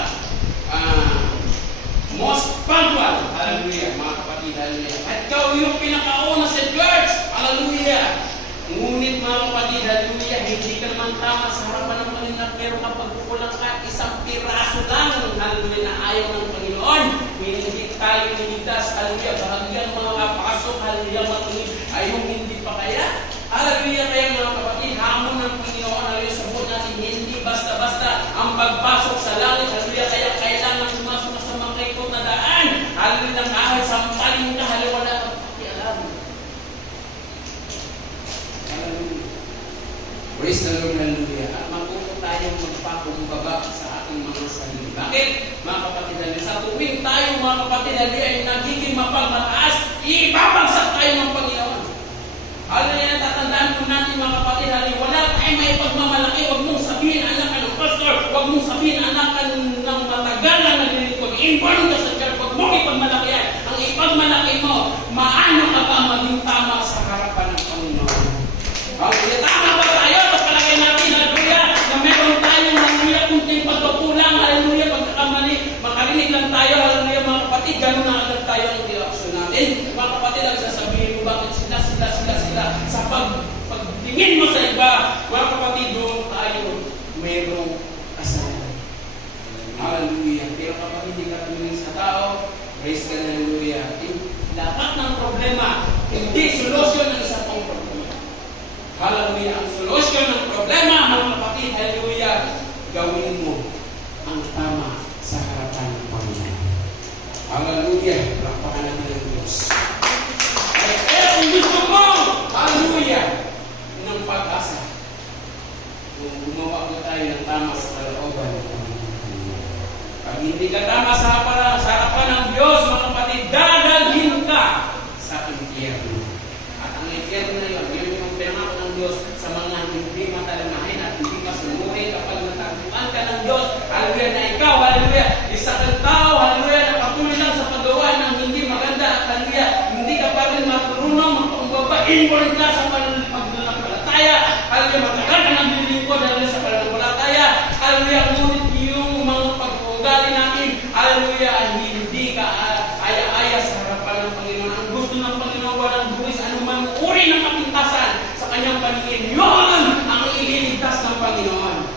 most punctual, hallelujah, mga kapatid, hallelujah. At ikaw yung pinakauna sa church, hallelujah. Ngunit mga kapatid, hallelujah, hindi ka naman tama sa harapan ng Panginoon at meron ka pagkukulang ka isang piraso lang, hallelujah, na ayaw ng Panginoon. Hindi tayo niligtas, hallelujah, bahagyang mga kapasok, hallelujah, matungin, ayaw hindi pa kaya. Hallelujah, kaya mga kapatid, hamon ng Panginoon, hallelujah, sa buhay natin, hindi basta-basta ang pagpasok sa langit, hallelujah, kaya kailangan pumasok ka sa mga kaikot na daan, hallelujah, kahit sampalin ka, hallelujah, wala kang pakialam. Praise the Lord, hallelujah. At matuto tayong magpakumbaba sa ating mga sarili. Bakit? Mga kapatid, hallelujah. Sa tuwing tayo, mga kapatid, hallelujah, ay nagiging mapagmataas, ibabagsak tayo ng Panginoon. Hallelujah, natatandaan po natin, mga kapatid, hallelujah, wala tayong may pagmamalaki. Huwag mong sabihin, anak ka ng pastor. Huwag mong sabihin, anak ka ng matagal na naglilingkod. Inborn ka sa church. Huwag mong ipagmalaki yan. Ang ipagmalaki mo, maano ka ba maging tama sa harapan ng Panginoon? Hallelujah, tama ba tayo? Palagay natin, hallelujah, na meron tayong, hallelujah, kunting pagkukulang, hallelujah, pagkakamali, makarinig lang tayo, hallelujah, mga kapatid, gano'n na agad tayo ang reaksyon natin. Mga kapatid, ang sasabihin mo, bakit sila, sa pagtingin mo sa iba, mga kapatid, doon tayo, merong kasalanan. Hallelujah. Pero kapag hindi ka tumingin sa tao, praise God, hallelujah, lahat ng problema, hindi solusyon ng isa pang problema. Hallelujah. Ang solusyon ng problema, mga kapatid, hallelujah, gawin mo ang tama sa harapan ng Panginoon. Hallelujah. Lakpakan natin ang Diyos. Kaya kung gusto mo, hallelujah, ng pag-asa, kung gumawa mo tayo ng tama sa kalooban ng Panginoon. Pag hindi ka tama sa harapan ng Diyos, mga kapatid, dadalhin ka sa impyerno. At ang impyerno na yun yung pinangako ng Diyos sa mga hindi matalamahin at hindi masunurin kapag natagpuan ka ng Diyos. Hallelujah, na ikaw, hallelujah, isa kang tao, hallelujah, na patuloy lang sa paggawa ng hindi maganda, hallelujah, hindi ka pa rin matulunong, inborn ka sa pananampalataya, hallelujah, matagal ka ng lilingkod, hallelujah, sa pananampalataya, hallelujah, ngunit yung mga pag-uugali natin, hallelujah, hindi ka aya-aya sa harapan ng Panginoon. Ang gusto ng Panginoon, walang buwis, anumang uri ng kapintasan sa kanyang paningin, yun ang ililigtas ng Panginoon.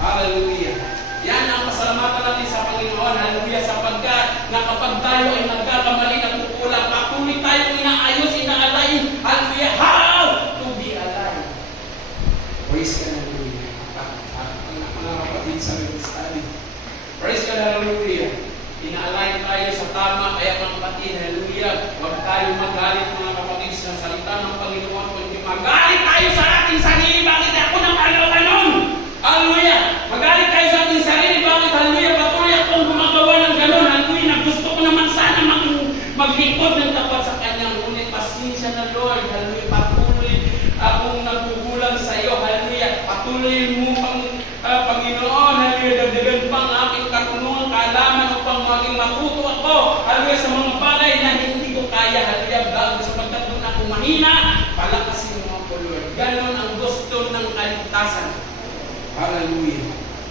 Hallelujah. Yan ang pasalamatan natin sa Panginoon, hallelujah, sapagkat na kapag tayo ay nagkakamali ng kukulang, patuloy tayong inaayos, inaalay, hallelujah, how to be alive. Praise God, hallelujah. Mga kapatid sa study. Praise God, hallelujah. Inaalay tayo sa tama, kaya mga kapatid, hallelujah, huwag tayo magalit, mga kapatid, sa salita ng Panginoon, kundi magalit tayo sa ating sarili, bakit ako nang hallelujah, magalit tayo sa ating sarili, bakit, hallelujah, patuloy akong gumagawa ng ganun, mahina, palakasin mo ako, Lord. Ganon ang gusto ng kaligtasan. Hallelujah.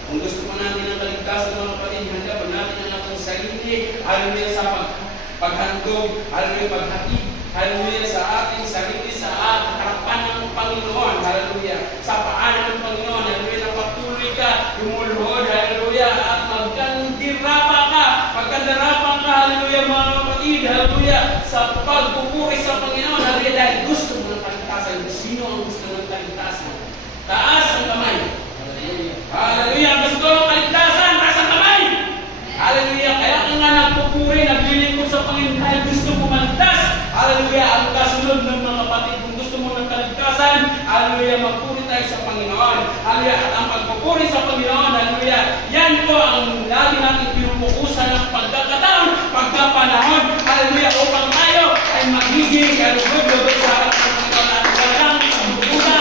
Kung gusto pa natin ang kaligtasan, mga kapatid, handa pa natin ang ating sarili. Hallelujah sa paghandog. Hallelujah paghatid. Hallelujah sa ating sarili, sa harapan ng Panginoon. Hallelujah. Sa paanan ng Panginoon. Hallelujah na patuloy ka, lumulhod. Hallelujah. At magkandirapa ka. Magkandirapa ka. Hallelujah mga kapatid. Hallelujah. Sa pagpupuri sa Panginoon. Hallelujah. Dahil gusto mo ng kaligtasan. Sino ang gusto ng kaligtasan? Taas ang kamay. Hallelujah. Gusto ng kaligtasan. Taas ang kamay. Hallelujah. Kaya ka nga nagpupuri, naglilingkod sa Panginoon dahil gusto mo maligtas. Hallelujah. Ang kasunod ng mga kapatid, kung gusto mo ng kaligtasan, hallelujah, magpuri tayo sa Panginoon. Hallelujah. At ang pagpupuri sa Panginoon, hallelujah, yan po ang lagi natin pinupukusan ng pagkakataon, pagkapanahon, hallelujah, upang tayo ay magiging kalugod-lugod sa harap ng Panginoon at walang pagbubuga,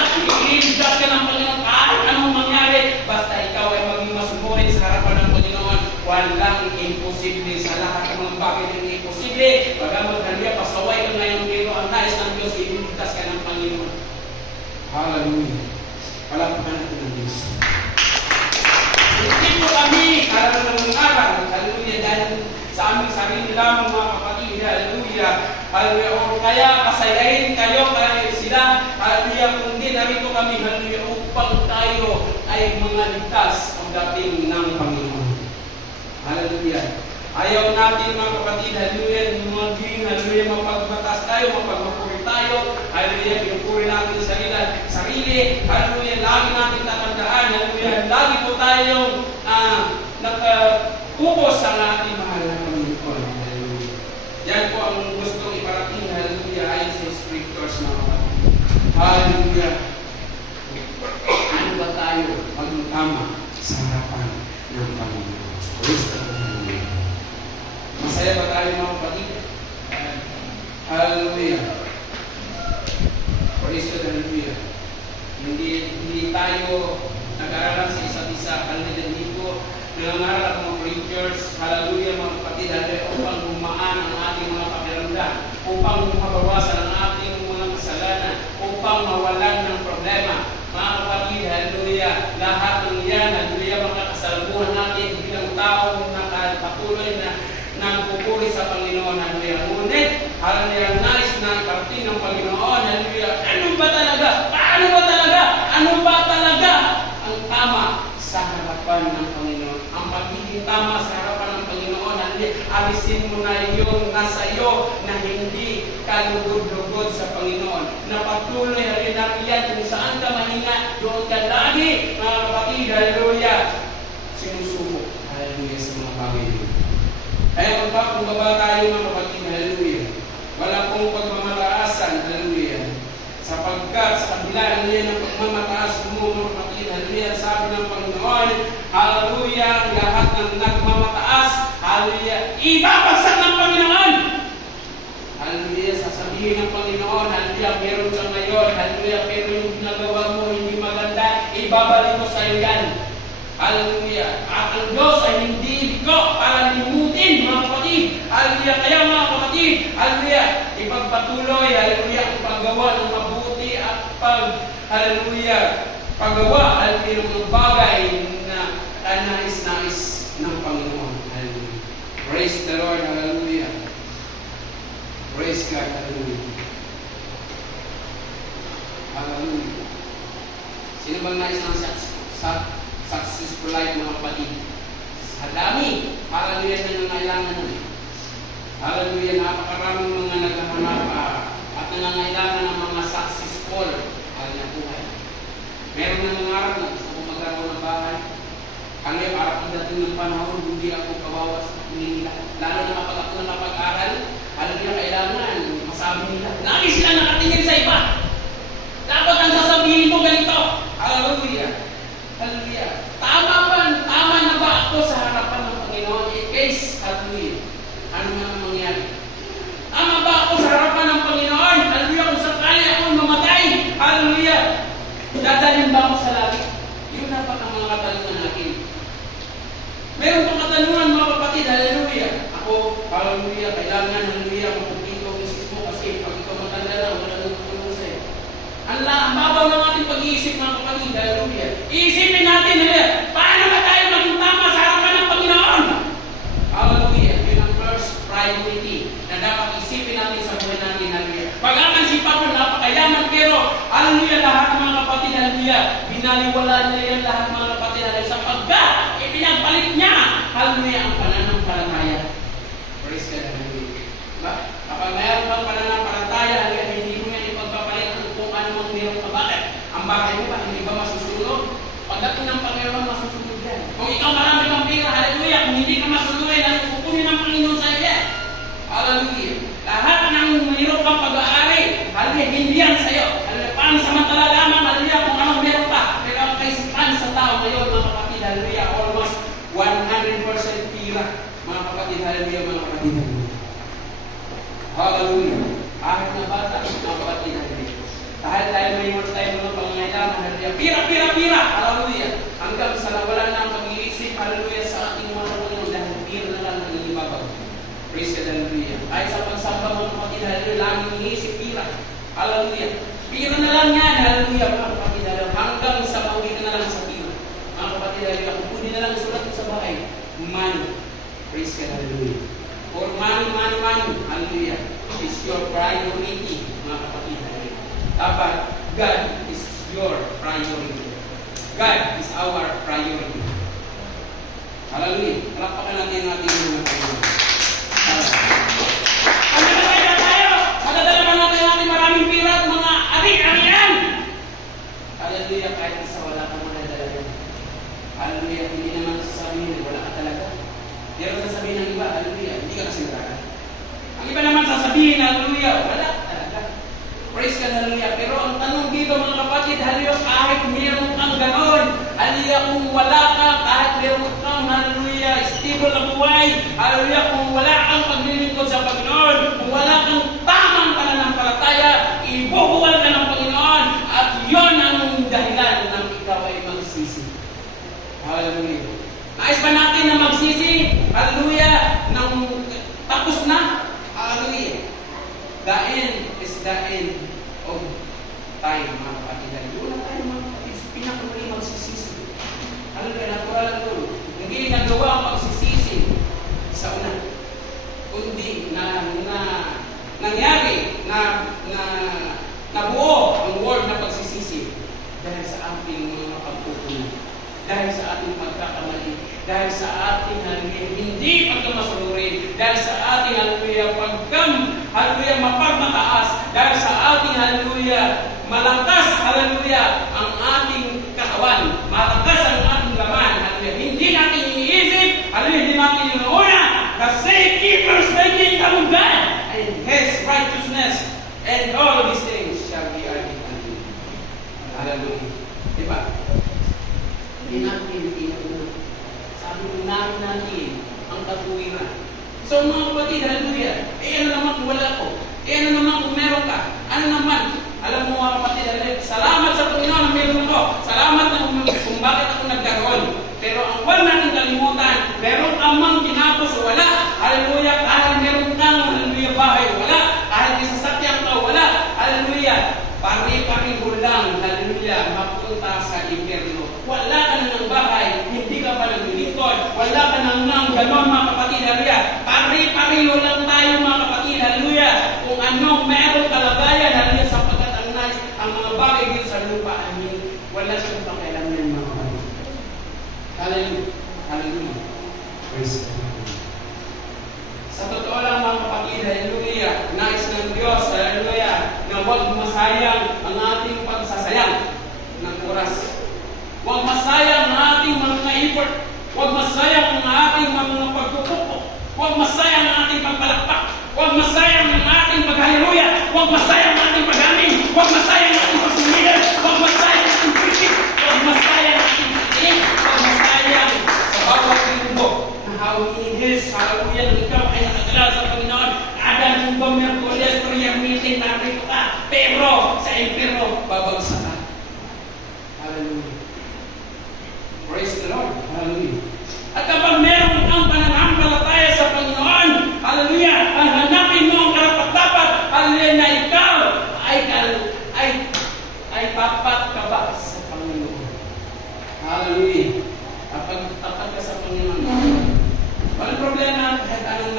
iiligtas ka ng Panginoon kahit anong mangyari, basta ikaw ay maging masunurin sa harapan ng Panginoon. Walang imposible sa lahat ng mga bagay na imposible. Pagkamot hallelujah, pasaway ka ngayon pero ang nais ng Diyos, iligtas ka ng Panginoon. Hallelujah. Palakpakan natin ng Diyos. Hindi po kami karoon ng aral. Hallelujah. Dahil sa aming sarili lamang mga kapatid. Hallelujah. Hallelujah. O kaya pasayahin kayo kaya sila. Hallelujah. Kundi narito kami. Hallelujah. Upang tayo ay mga ligtas ang dating ng Panginoon. Hallelujah. Ayaw natin mga kapatid, hallelujah, maging, hallelujah, mapagbatas tayo, mapagmapuri tayo, hallelujah, pinupuri natin sa sarili, hallelujah, lagi natin tatandaan, hallelujah, lagi po tayong nakatubos sa ating mahal na Panginoon, hallelujah. Yan po ang gustong iparating, hallelujah, ayon sa scriptures mga kapatid. Hallelujah. Ano ba tayo magtama sa harapan ng Panginoon? Praise the Lord. Masaya ba tayo mga kapatid? Hallelujah. Praise the Lord. Hallelujah. Hindi tayo nag-aaralan sa isa't isa. Hallelujah. Hindi po nangangaral ang mga preachers. Hallelujah mga kapatid. Hallelujah. Upang gumaan ang ating mga pakiramdam. Upang mabawasan ang ating mga kasalanan. Upang mawalan ng problema. Mga kapatid, hallelujah. Lahat ng yan, hallelujah, makakasalbuhan natin bilang taong nakapatuloy na nagpupuri sa Panginoon, hallelujah. Ngunit, hallelujah, nais na iparating ng Panginoon, hallelujah. Ano ba talaga? Paano ba talaga? Ano ba talaga ang tama sa harapan ng Panginoon? Ang pagiging tama sa harapan ng Panginoon, hallelujah. Alisin mo na yung nasa iyo na hindi kalugod-lugod sa Panginoon. Na patuloy, hallelujah, yan kung saan ka mahina, doon ka lagi, mga kapatid, hallelujah, sinusubok, hallelujah, sa mga bagay nyo. Kaya kung baba tayo mga kapatid, hallelujah, wala pong pagmamataasan, hallelujah, sapagkat sa kabila ng pagmamataas mo mga kapatid, hallelujah, sabi ng Panginoon, hallelujah, lahat ng nagmamataas, hallelujah, ibabagsak ng Panginoon. Hallelujah, sasabihin ng Panginoon, hallelujah, meron ka ngayon, hallelujah, pero yung ginagawa mo hindi maganda, ibabalik ko sa iyo yan. Hallelujah. At ang Diyos ay hindi ko para limutin, mga kapatid. Hallelujah. Kaya mga kapatid, hallelujah, ipagpatuloy, hallelujah, ang paggawa ng mabuti at hallelujah, paggawa, hallelujah, ng mga bagay na nais-nais ng Panginoon. Hallelujah. Praise the Lord, hallelujah. Praise God, hallelujah. Hallelujah. Sino bang nais ng successful life mga kapatid? Sa dami, hallelujah, na nangailangan nun. Hallelujah, napakaraming mga naghahanap at nangangailangan ng mga successful hallelujah buhay. Meron na nangarap na gusto ko magkaroon ng bahay. Hallelujah, para pagdating ng panahon, hindi ako kawawa sa Panginoon. Lalo na kapag ako na napag-aral, hallelujah, kailangan masabi nila. Lagi sila nakatingin sa iba. Dapat ang sasabihin mo ganito. Hallelujah. Hallelujah. Tama na ba ako sa harapan ng Panginoon? In case, hallelujah, ano man ang mangyari? Tama ba ako sa harapan ng Panginoon? Hallelujah, kung sakali ako mamatay, hallelujah, dadalhin ba ako sa langit? Yun dapat ang mga katanungan natin. Meron pang katanungan mga kapatid, hallelujah. Ako, hallelujah, kailangan, hallelujah, magpupito ang isis mo kasi pag ikaw matanda, nadala, wala nang tutulong sa'yo. Ang babaw ng ating pag-iisip, mga kapatid, hallelujah. Iisipin natin, hallelujah, paano ba tayo maging tama sa harapan ng Panginoon? Hallelujah. Yun ang first priority na dapat isipin natin sa buhay natin, hallelujah. Pag-aman si Papa, napakayaman, pero, hallelujah, lahat mga kapatid, hallelujah, binaliwala niya yan lahat mga kapatid, hallelujah, sapagkat ipinagpalit niya, hallelujah, ang pananampalataya. Praise God, hallelujah. Kapag mayroon kang pananampalataya, hallelujah, hindi mo yan ipagpapalit kung ano mang meron ka. Bakit? Ang bahay mo ba, hindi ba masusunod? Pagdating ng Panginoon, masusunod yan. Kung ikaw marami kang pera, hallelujah, kung hindi ka masusunod, hallelujah, kukunin ng Panginoon sa iyo. Hallelujah. Lahat ng mayroon kang pag-aari, hallelujah, hindi yan sa iyo. Hallelujah, pansamantala lamang, hallelujah, kung anong meron ka. Pero ang kaisipan sa tao ngayon, mga kapatid, hallelujah, almost 100% pira. Mga kapatid, hallelujah, mga kapatid, hallelujah. Hallelujah. Kahit na bata, mga kapatid, hallelujah. Dahil tayo may tayo mga pangangailangan, hallelujah. Pira. Hallelujah. Hanggang sa nawala na ang pag-iisip, hallelujah, sa ating mga Panginoon dahil pira na lang ang inibabaw. Praise God, hallelujah. Kahit sa pagsamba, mga kapatid, hallelujah, laging iniisip pira. Hallelujah. Pira na lang yan, hallelujah, mga kapatid, hallelujah. Hanggang sa pauwi ka na lang sa pira. Mga kapatid, hallelujah. Kung pwede na lang sulat sa bahay, money. Praise God, hallelujah. Or money, hallelujah, is your priority, mga kapatid, hallelujah. Dapat, God is your priority. God is our priority. Hallelujah. Palakpakan natin ang ating mga Panginoon. Pagkakaya tayo, madadala pa natin natin maraming pira at mga ari-arian. Hallelujah, kahit isa wala kang madadala yan. Hallelujah, hindi naman sasabihin, wala ka talaga. Pero sasabihin ng iba, hallelujah, hindi ka kasi nalaga. Ang iba naman sasabihin, hallelujah, wala talaga. Praise God, hallelujah. Pero ang tanong dito, mga kapatid, hallelujah, kahit meron kang ganon, hallelujah, kung wala ka, kahit meron kang, hallelujah, stable na buhay, hallelujah, kung wala kang paglilingkod sa Panginoon, kung wala kang tamang pananampalataya, ibubuwal ka ng Panginoon, at yon ang dahilan ng ikaw ay magsisi. Hallelujah. Nais ba natin na magsisi? Hallelujah, nang tapos na? Hallelujah. The end is the end of time, mga kapatid. Wala tayo mga kapatid. Pinakamuli magsisisi. Hallelujah, natural lang doon. Hindi nagawa ang pagsisisi sa una. Kundi nangyari na nabuo ang word na pagsisisi dahil sa ating mga pagkukunan. Dahil sa ating pagkakamali, dahil sa ating hindi pagkamasunurin, dahil sa ating hallelujah, mapagmataas, dahil sa ating malakas, hallelujah, ang ating katawan, malakas ang ating laman, hallelujah. Hindi natin iniisip, hallelujah, hindi natin inuuna, kasi keepers the kingdom of God, and His righteousness, and all of these things shall be added unto you. Hallelujah. Diba? Hindi natin inuuna. Sabi ko natin ang katuwiran. So mga kapatid, hallelujah, ano naman kung wala ko? Ano naman kung meron ka? Ano naman? Alam mo mga kapatid, hallelujah, salamat sa Panginoon na meron ko. Salamat na kung bakit ako nagkaroon. Pero ang huwag natin kalimutan, meron ka mang tinapos o wala. Hallelujah, kahit meron kang, hallelujah, bahay, wala. Kahit isasakyan ka, wala. Hallelujah, pari-pariho lang, hallelujah, mapunta sa impyerno. Wala ka ng bahay, hindi ka pa naglilingkod, wala ka ng ganon, mga kapatid, hallelujah. Pari-pariho lang tayo, mga kapatid, hallelujah. Kung anong meron kalagayan, hallelujah, sapagkat ang mga bagay dito sa lupa, wala siyang pakialaman, mga kapatid. Hallelujah. Hallelujah. Praise God. Sa totoo lang, mga kapatid, hallelujah, nais ng Diyos, hallelujah, na huwag masayang ang ating pagsasayang ng oras. Huwag masayang ang ating mga effort. Huwag masayang ang ating mga pagkukupo. Huwag masayang ang ating pagpalakpak. Huwag masayang ang ating paghaleluya. Huwag masayang ang ating pag-amin. Huwag masayang ang ating pagsumilan. Huwag masayang ang ating kritik. Huwag masayang ang ating kritik. Huwag masayang sa bawat linggo na hawinihis, hallelujah, na ikaw ay nakagala sa Panginoon. Ada linggo, Merkules, prayer meeting, narito ka. Pero sa impyerno, babagsak ka. Hallelujah. Praise the Lord. Hallelujah. At kapag meron kang pananampalataya sa Panginoon, hallelujah, ang hanapin mo ang karapat-dapat, hallelujah, na ikaw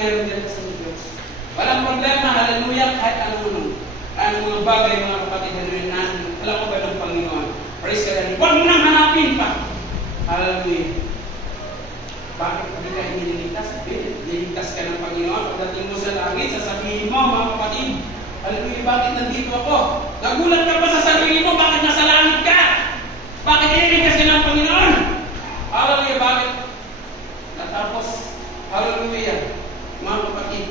mayroon din sa Diyos. Walang problema, hallelujah, kahit anong mga bagay, mga kapatid, hallelujah, alam ko ba ng Panginoon? Praise God, huwag mo nang hanapin pa. Hallelujah. Bakit hindi ka nililigtas? Niligtas ka ng Panginoon. Pagdating mo sa langit, sasabihin mo, mga kapatid, hallelujah, bakit nandito ako? Nagulat ka pa sa sarili mo, bakit nasa langit ka? Bakit nililigtas ka ng Panginoon? Hallelujah, bakit? Natapos, hallelujah, mga kapatid,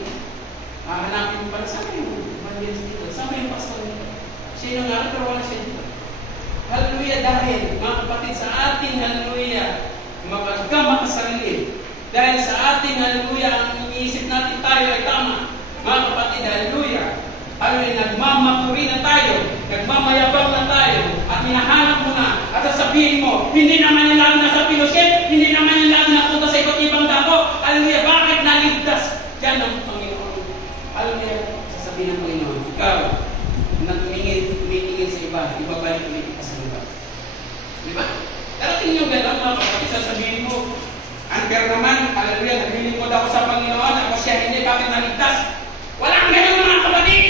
hahanapin mo pala, saan yung evangelist dito? Saan yung pastor dito? Sino nga? Pero wala siya dito. Hallelujah, dahil, mga kapatid, sa ating, hallelujah, magagama sa sarili. Dahil sa ating, hallelujah, ang iniisip natin tayo ay tama. Mga kapatid, hallelujah, nagmamakuri na tayo, nagmamayabang na tayo, at hinahanap mo na, at sasabihin mo, hindi naman yung lagi nasa fellowship, hindi naman yung lagi napunta sa iba't ibang dako. Hallelujah, bakit naligtas? Yan ang Panginoon. Hallelujah, sasabihin ng Panginoon, ikaw, na tumitingin sa iba, ibabalik ulit ka sa iba. Diba? Darating yung gano'n, mga kapatid, sasabihin mo, unfair naman, hallelujah, naglilingkod ako sa Panginoon, ako siya, hindi, bakit naligtas? Walang gano'n, mga kapatid!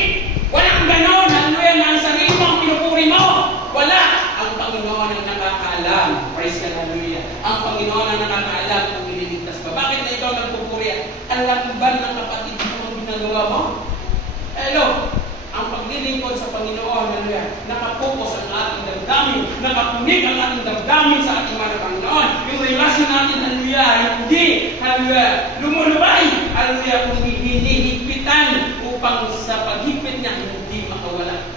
Walang gano'n, hallelujah, na ang sarili mo ang pinupuri mo. Wala! Ang Panginoon ang nakakaalam. Praise God, hallelujah. Ang Panginoon ang nakakaalam kung ililigtas ka. Bakit na ikaw nagpupuri? Alam ba ng kapatid mo ang ginagawa mo? Hello! Ang paglilingkod sa Panginoon, hallelujah, nakapokus ang ating damdamin, nakapunig ang ating damdamin sa ating mga Panginoon. Yung relasyon natin, hallelujah, hindi, hallelujah, lumulubay, hallelujah, kung hinihigpitan upang sa paghigpit niya, hindi makawala.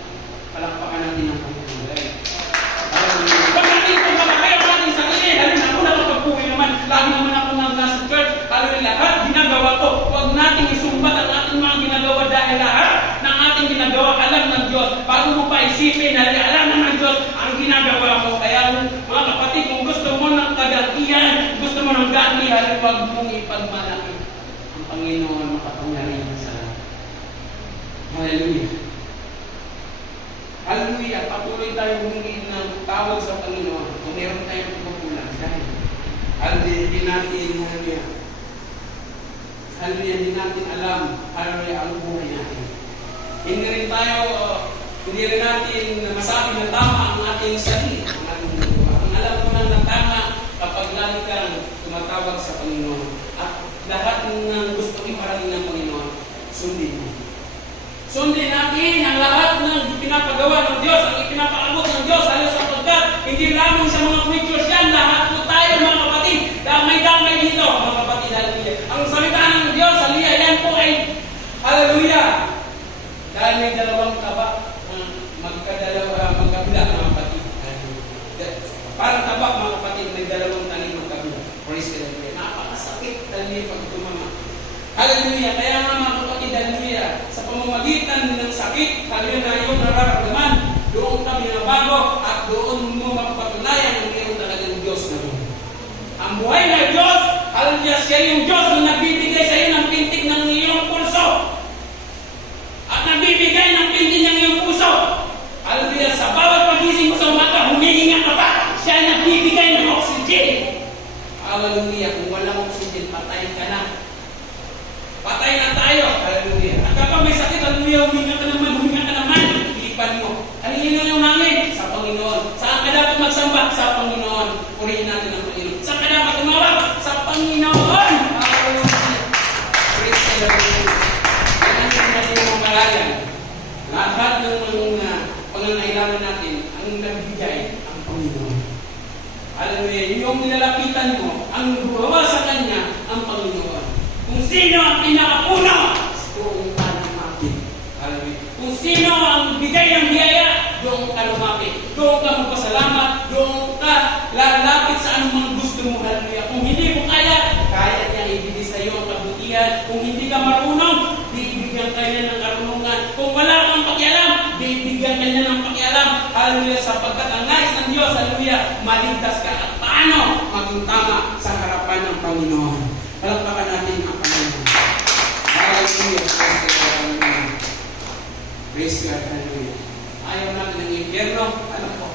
Palakpakan natin ang Panginoon. Pag natin kung makakaya ang ating sarili, hallelujah, ako nakapagpuwi naman, lagi naman ako nasa church, hallelujah, lahat ginagawa ko. Huwag natin isumbat ang ating mga ginagawa dahil lahat ng ating ginagawa, alam ng Diyos. Bago mo pa isipin, alam na ng Diyos ang ginagawa mo. Kaya mga kapatid, kung gusto mo ng kagantihan, gusto mo ng gantihan, huwag mong ipagmalaki ang Panginoon makapangyarihan sa lahat. Hallelujah. Hallelujah. Patuloy tayo humingi ng tawag sa Panginoon kung meron tayong pagkukulang. Dahil hindi natin, hallelujah, hallelujah, hindi natin alam, hallelujah, ang buhay natin. Hindi rin natin masabi na tama ang ating sarili, ang ating ginagawa. Ang alam mo lang na tama kapag lagi kang tumatawag sa Panginoon. At lahat ng gusto iparating ng Panginoon, sundin mo. Sundin natin ang lahat ng pinapagawa ng Diyos, ang ipinapaabot ng Diyos, halos sapagkat hindi lamang sa mga creatures yan, lahat po tayo mga kapatid, damay-damay dito, mga kapatid, hallelujah. Ang salita ng Diyos, hallelujah, yan po ay, hallelujah, dahil may dalawang taba, magkabila, mga kapatid. Parang taba, mga kapatid, may dalawang tanim magkabila. Praise God. Napakasakit, hallelujah, pag tumama. Hallelujah. Kaya nga, mga kapatid, hallelujah, sa pamamagitan ng sakit, hallelujah, na iyong nararamdaman, doon kami nabago, at doon mo mapapatunayan ang iyong talagang Diyos na doon. Ang buhay na Diyos, hallelujah, siya yung Diyos na nagbibigay sa iyo ng pintig ng iyong pulso. At nagbibigay ng pintig ng iyong puso. Hallelujah, sa bawat pagising mo sa umaga, humihinga ka pa. Siya ay nagbibigay ng oxygen. Hallelujah, kung walang oxygen, patay ka na. Patay na tayo. Hallelujah. At kapag may sakit, hallelujah, huminga ka naman. Ilipan mo. Halingin mo yung hangin sa Panginoon. Saan ka dapat magsamba? Sa Panginoon. Purihin natin ang Panginoon. Saan ka dapat tumawag? Sa Panginoon. Hallelujah. Praise the Lord. Yan natin yung malayan. Lahat ng mga pangangailangan natin, ang nagbigay ang Panginoon. Hallelujah. Yung nilalapitan mo, ang gawa sa Kanya, ang Panginoon. Kung sino ang pinakapuno, doon ka lumapit. Kung sino ang bigay ng biyaya, doon ka lumapit. Doon ka magpasalamat, doon ka lalapit sa anumang gusto mo. Hallelujah. Kung hindi mo kaya niya ibigay sa iyo ang kabutihan. Kung hindi ka marunong, bibigyan ka niya ng karunungan. Kung wala kang pakialam, bibigyan ka niya ng pakialam. Hallelujah. Sapagkat ang nais ng Diyos, hallelujah, maligtas ka. At paano maging tama sa harapan ng Panginoon? Palakpakan natin ang Panginoon. Hallelujah. Praise God. Hallelujah. Ayaw natin ng impyerno. Alam ko.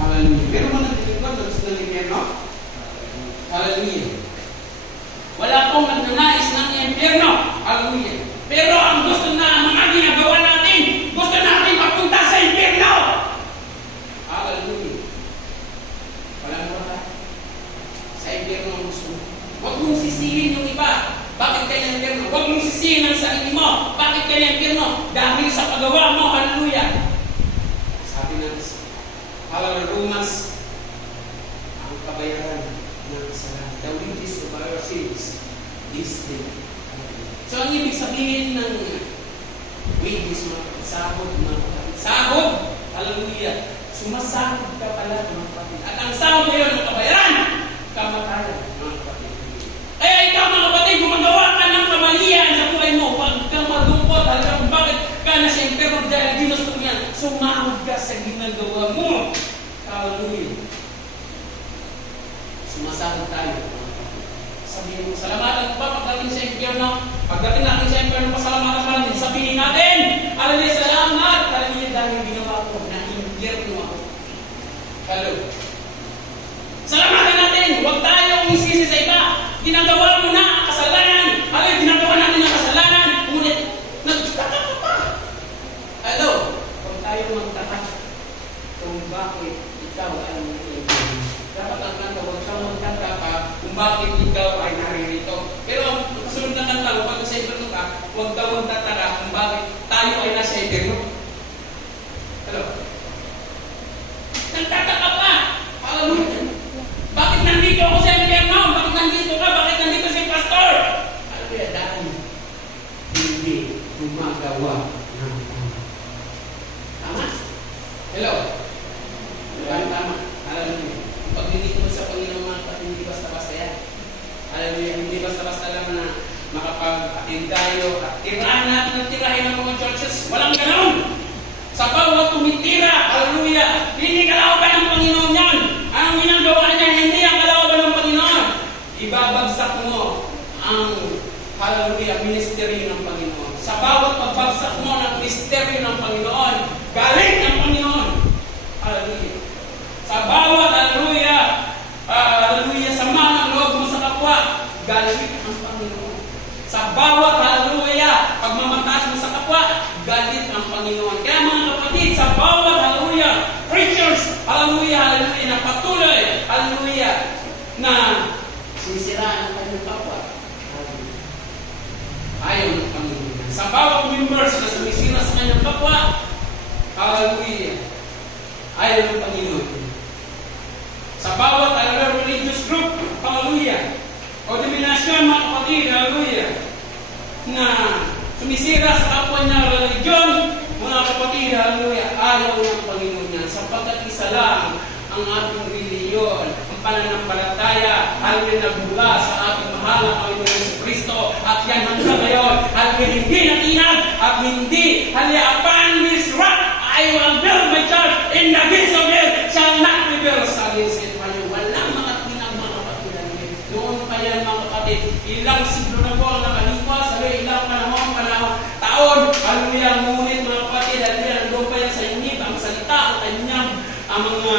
Hallelujah. Pero mo natin ko, gusto ng impyerno? Hallelujah. Wala pong nagnanais ng impyerno. Hallelujah. Pero ang gusto na mga ginagawa natin, gusto natin papunta sa impyerno. Hallelujah. Wala mo ba? Sa impyerno ang gusto mo. Huwag mong sisihin yung iba. Bakit kaya impyerno? Huwag mong sisihin ang sarili mo. Bakit kaya impyerno? Dahil sa paggawa mo. Hallelujah. Sabi natin, hallelujah, Romans, ang kabayaran ng kasalanan. The wages of our sins is death. So, ang ibig sabihin ng wages, mga kapatid, sahod, mga kapatid. Sahod! Hallelujah! Sumasahod ka pala, mga kapatid. At ang sahod ngayon ng kabayaran, kamatayan, mga kapatid. Kaya ikaw, mga kapatid, gumagawa ka ng kamalian sa buhay mo. Huwag kang malungkot. Halagang bakit ka na sa impyerno dahil ginusto mo yan. Sumahod ka sa ginagawa mo. Hallelujah! Sumasahod tayo. Sabihin mo, salamatan ko ba pagdating sa impyerno? Pagdating natin sa impyerno, pasalamatan pa natin. Sabihin natin, hallelujah, salamat. Hallelujah, dahil ginawa ko na impyerno ako. Hello. Salamatan natin. Huwag tayong isisi sa iba. Ginagawa mo na ang kasalanan. Hallelujah, ginagawa natin ang kasalanan. Ngunit, nagtaka ka pa. Hello. Huwag tayong magtaka kung bakit ikaw ay impyerno. Dapat ang kanta, huwag kang magtataka kung bakit ikaw ay naririto. Pero ang kasunod na kanta, pag sa impyerno ka, huwag kang magtataka kung bakit tayo ay nasa impyerno. Hello? Nagtataka pa! Hallelujah! Bakit nandito ako sa impyerno? Bakit nandito ka? Bakit nandito si pastor? Hallelujah! Dahil hindi gumagawa ng tama. Tama? Hello? Tama? Hallelujah! Paglilingkod mo sa Panginoon, mga kapatid, hindi basta-basta yan. Hallelujah, hindi basta-basta lang na makapag-attend tayo at tirahan natin ang tirahin ng mga churches. Walang ganoon. Sa bawat tumitira, hallelujah, hindi kalooban ng Panginoon yan. Ang ginagawa niya, hindi ang kalooban ng Panginoon. Ibabagsak mo ang, hallelujah, ministeryo ng Panginoon. Sa bawat pagbagsak mo ng ministeryo ng Panginoon, galing ang Panginoon. Hallelujah. Sa bawat, hallelujah, sama ng loob mo sa kapwa, galit ang Panginoon. Sa bawat, hallelujah, pagmamataas mo sa kapwa, galit ang Panginoon. Kaya mga kapatid, sa bawat, hallelujah, preachers, hallelujah, hallelujah, na patuloy, hallelujah, na sinisiraan ang kanyang kapwa, ayaw ng Panginoon. Sa bawat members na sumisira sa kanyang kapwa, hallelujah, ayaw ng Panginoon. Sa bawat religious group, hallelujah, o denominasyon, mga kapatid, hallelujah, na sumisira sa kapwa niya religion, mga kapatid, hallelujah, ayaw ng Panginoon niya, sapagkat isa lang ang ating reliyon, ang pananampalataya, hallelujah, nagmula sa ating mahal na Panginoon si Kristo, at yan hanggang ngayon, hallelujah, hindi natinag, at hindi, hallelujah, upon this rock, I will build my church, in the gates of hell shall not prevail against it. Walang mga tinang mga kapatid. Noon pa yan, mga kapatid, ilang siglo na po ang nakalipas, ilang taon, hallelujah, ngunit mga kapatid, hallelujah, nandun pa yan sa inip, ang salita, ang kanyang, ang mga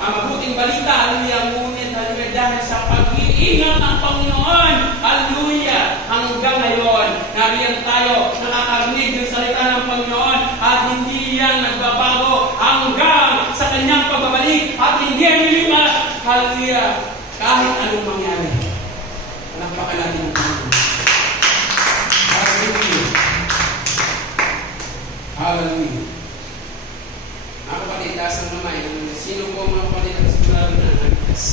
mabuting balita, hallelujah, ngunit, hallelujah, dahil sa pag-iingat ng Panginoon, hallelujah, hanggang ngayon, nariyan tayo, nakakarinig yung salita ng Panginoon, at hindi yan nagbabago hanggang sa kanyang pagbabalik, at hindi yan nilipas, hallelujah, kahit anong mangyari. Palakpakan natin ang Panginoon. Hallelujah. Hallelujah. Mga kapatid, taas ang kamay. Sino po mga kapatid ang sigurado na nagtas?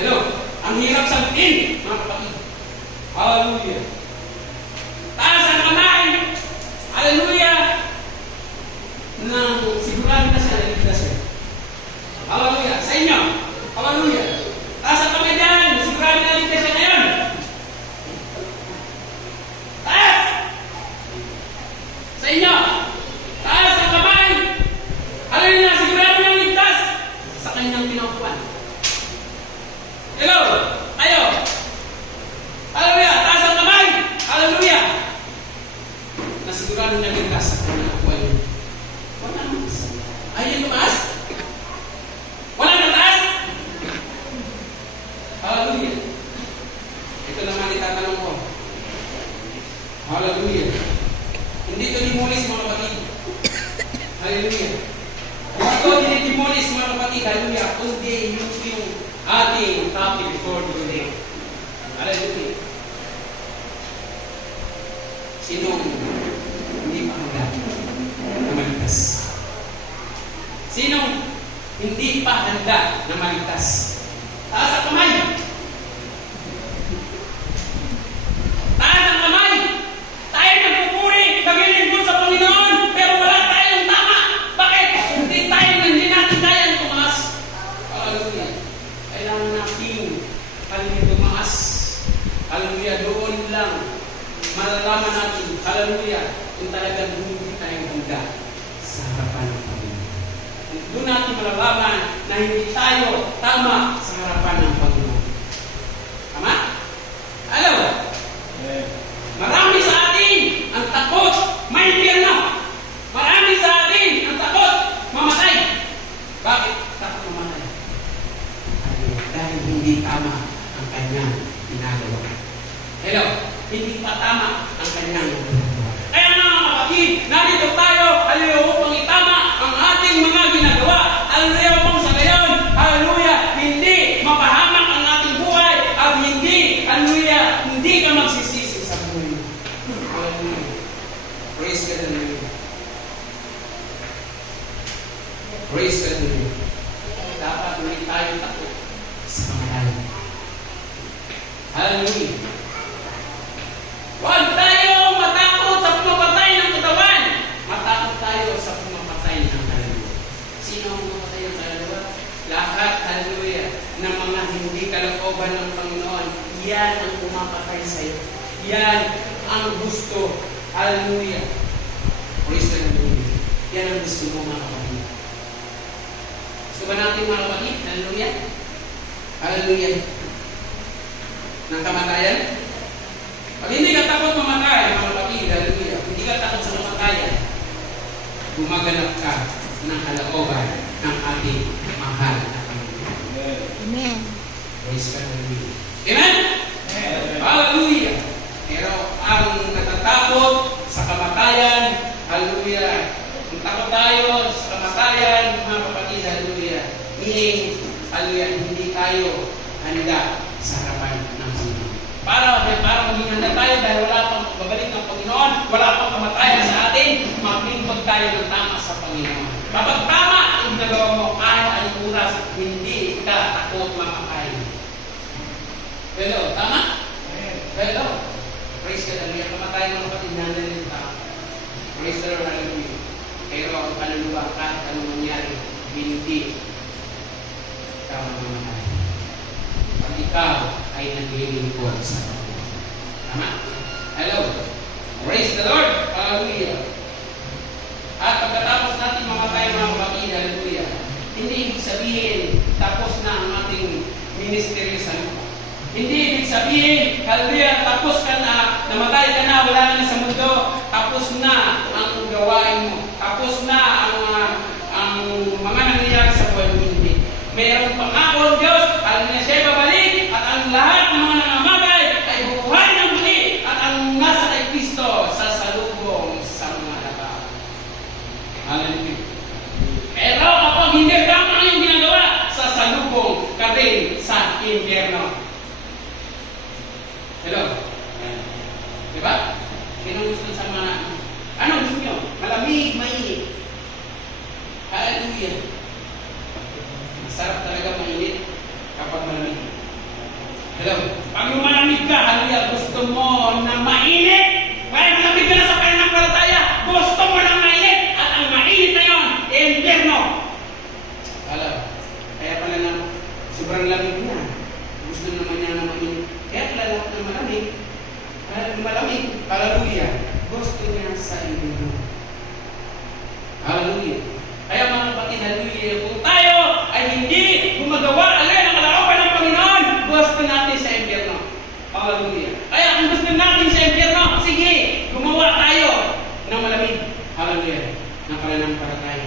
Hello. Ang hirap sabihin, mga kapatid. Hallelujah. Taas ang kamay. Hallelujah. Nang sigurado na siya, naligtas siya. Hallelujah. Sa inyo. Hallelujah. Taas ang kamay dyan. Sigurado na naligtas siya ngayon. Taas. Sa inyo. Taas ang kamay. Hallelujah. Sigurado na naligtas sa kanyang pinaupuan. Hello. Ayo. Hallelujah. Taas ang kamay. Hallelujah. Nasigurado na naligtas sa kanyang pinaupuan. Wala naman. Ayun tumaas. Wala na taas. Hallelujah. Ito naman Hallelujah. Hindi ito dimulis mga kapatid. Hallelujah. Hindi ito dinidimulis mga kapatid. Hallelujah. Kundi yung ating topic for today. Hallelujah. Sinong hindi pa handa na maligtas? Sinong hindi pa handa na maligtas? Taas ang kamay. Taas ang kamay. Tayo nagpupuri, naglilingkod sa Panginoon, pero wala tayong tama. Bakit? Hindi natin kaya tumaas. Hallelujah. Kailangan natin tumaas. Hallelujah. Doon lang malalaman natin, hallelujah, kung talagang hindi tayo handa sa harapan ng Panginoon. Doon natin malalaman na hindi tayo tama sa harapan ng Panginoon. Tama? Hello? Marami sa atin ang takot may impyerno. Marami sa atin ang takot mamatay. Bakit takot mamatay? Dahil hindi tama ang kanyang ginagawa. Hello? Hindi pa tama ang kanyang ginagawa. Kaya mga kapatid, narito tayo, hallelujah, upang itama ang ating mga ginagawa. Hallelujah, upang sa gayon, hallelujah, hindi mapahamak ang ating buhay at hindi, hallelujah, hindi ka magsisisi sa buhay. Hallelujah. Praise God, hallelujah. Praise God, hallelujah. Dapat hindi tayo takot sa kamatayan. Hallelujah. Huwag tayo matakot sa pumapatay ng katawan. Matakot tayo sa pumapatay ng kaluluwa. Sino ang pumapatay ng kaluluwa? Lahat, hallelujah, ng mga hindi kalooban ng Panginoon. Yan ang pumapatay sa iyo. Yan ang gusto. Hallelujah. Praise the Lord. Yan ang gusto mo, mga kapatid. Gusto ba natin, mga kapatid? Hallelujah. Hallelujah. Ng kamatayan? Pag hindi ka takot mamatay, mga kapatid, hallelujah, hindi ka takot sa kamatayan, gumaganap ka ng kalooban ng ating mahal na Panginoon. Amen. Praise God, hallelujah. Amen? Hallelujah. Pero ang natatakot sa kamatayan, hallelujah, kung takot tayo sa kamatayan, mga kapatid, hallelujah, meaning, hallelujah, hindi tayo handa sa harapan ng Panginoon. Para maging handa tayo dahil wala pang pagbabalik ng Panginoon, wala pang kamatayan sa atin, maglingkod tayo ng tama sa Panginoon. Kapag tama ang ginagawa mo, kahit anong oras, hindi ka takot mamatay. Hello, tama? Hello. Praise God, hallelujah. Kamatay mga kapatid, nandanin ka. Praise the Lord, hallelujah. Pero ang kaluluwa, kahit anong mangyari, hindi ka mamatay. Pag ikaw ay naglilingkod sa Panginoon. Tama? Hello. Praise the Lord. Hallelujah. At pagkatapos natin mamatay mga kapatid, hallelujah, hindi ibig sabihin tapos na ang ating ministeryo sa lupa. Hindi ibig sabihin, hallelujah, tapos ka na, namatay ka na, wala na sa mundo, tapos na ang gawain mo, tapos na ang mga nangyayari sa buhay mo. Hindi. Mayroong pangako ng Diyos, hallelujah, siya babalik, at ang lahat ng mga nangamatay ay bubuhay ng muli, at ang nasa kay Kristo sasalubong sa mga laban. Hallelujah. Pero kapag hindi tama ang iyong ginagawa, sasalubong ka rin sa impyerno. Hello? Diba? Sino gusto sa mga... Ano gusto nyo? Malamig, mainit. Hallelujah. Masarap talaga mainit kapag malamig. Hello? Pag malamig ka, hallelujah, gusto mo na mainit. Kaya malamig ka na sa pananampalataya, gusto mo na mainit. At ang mainit na yun, impyerno. Kaya pala na sobrang lamig na. Gusto naman niya na mainit. Kaya pala lahat na malamig. Malamig. Hallelujah. Gusto niya sa impyerno. Hallelujah. Kaya mga kapatid, hallelujah, kung tayo ay hindi gumagawa alay ng kalooban ng Panginoon, gusto natin sa impyerno. Hallelujah. Kaya kung gusto natin sa impyerno, sige, gumawa tayo ng malamig. Hallelujah. Ng pananampalataya.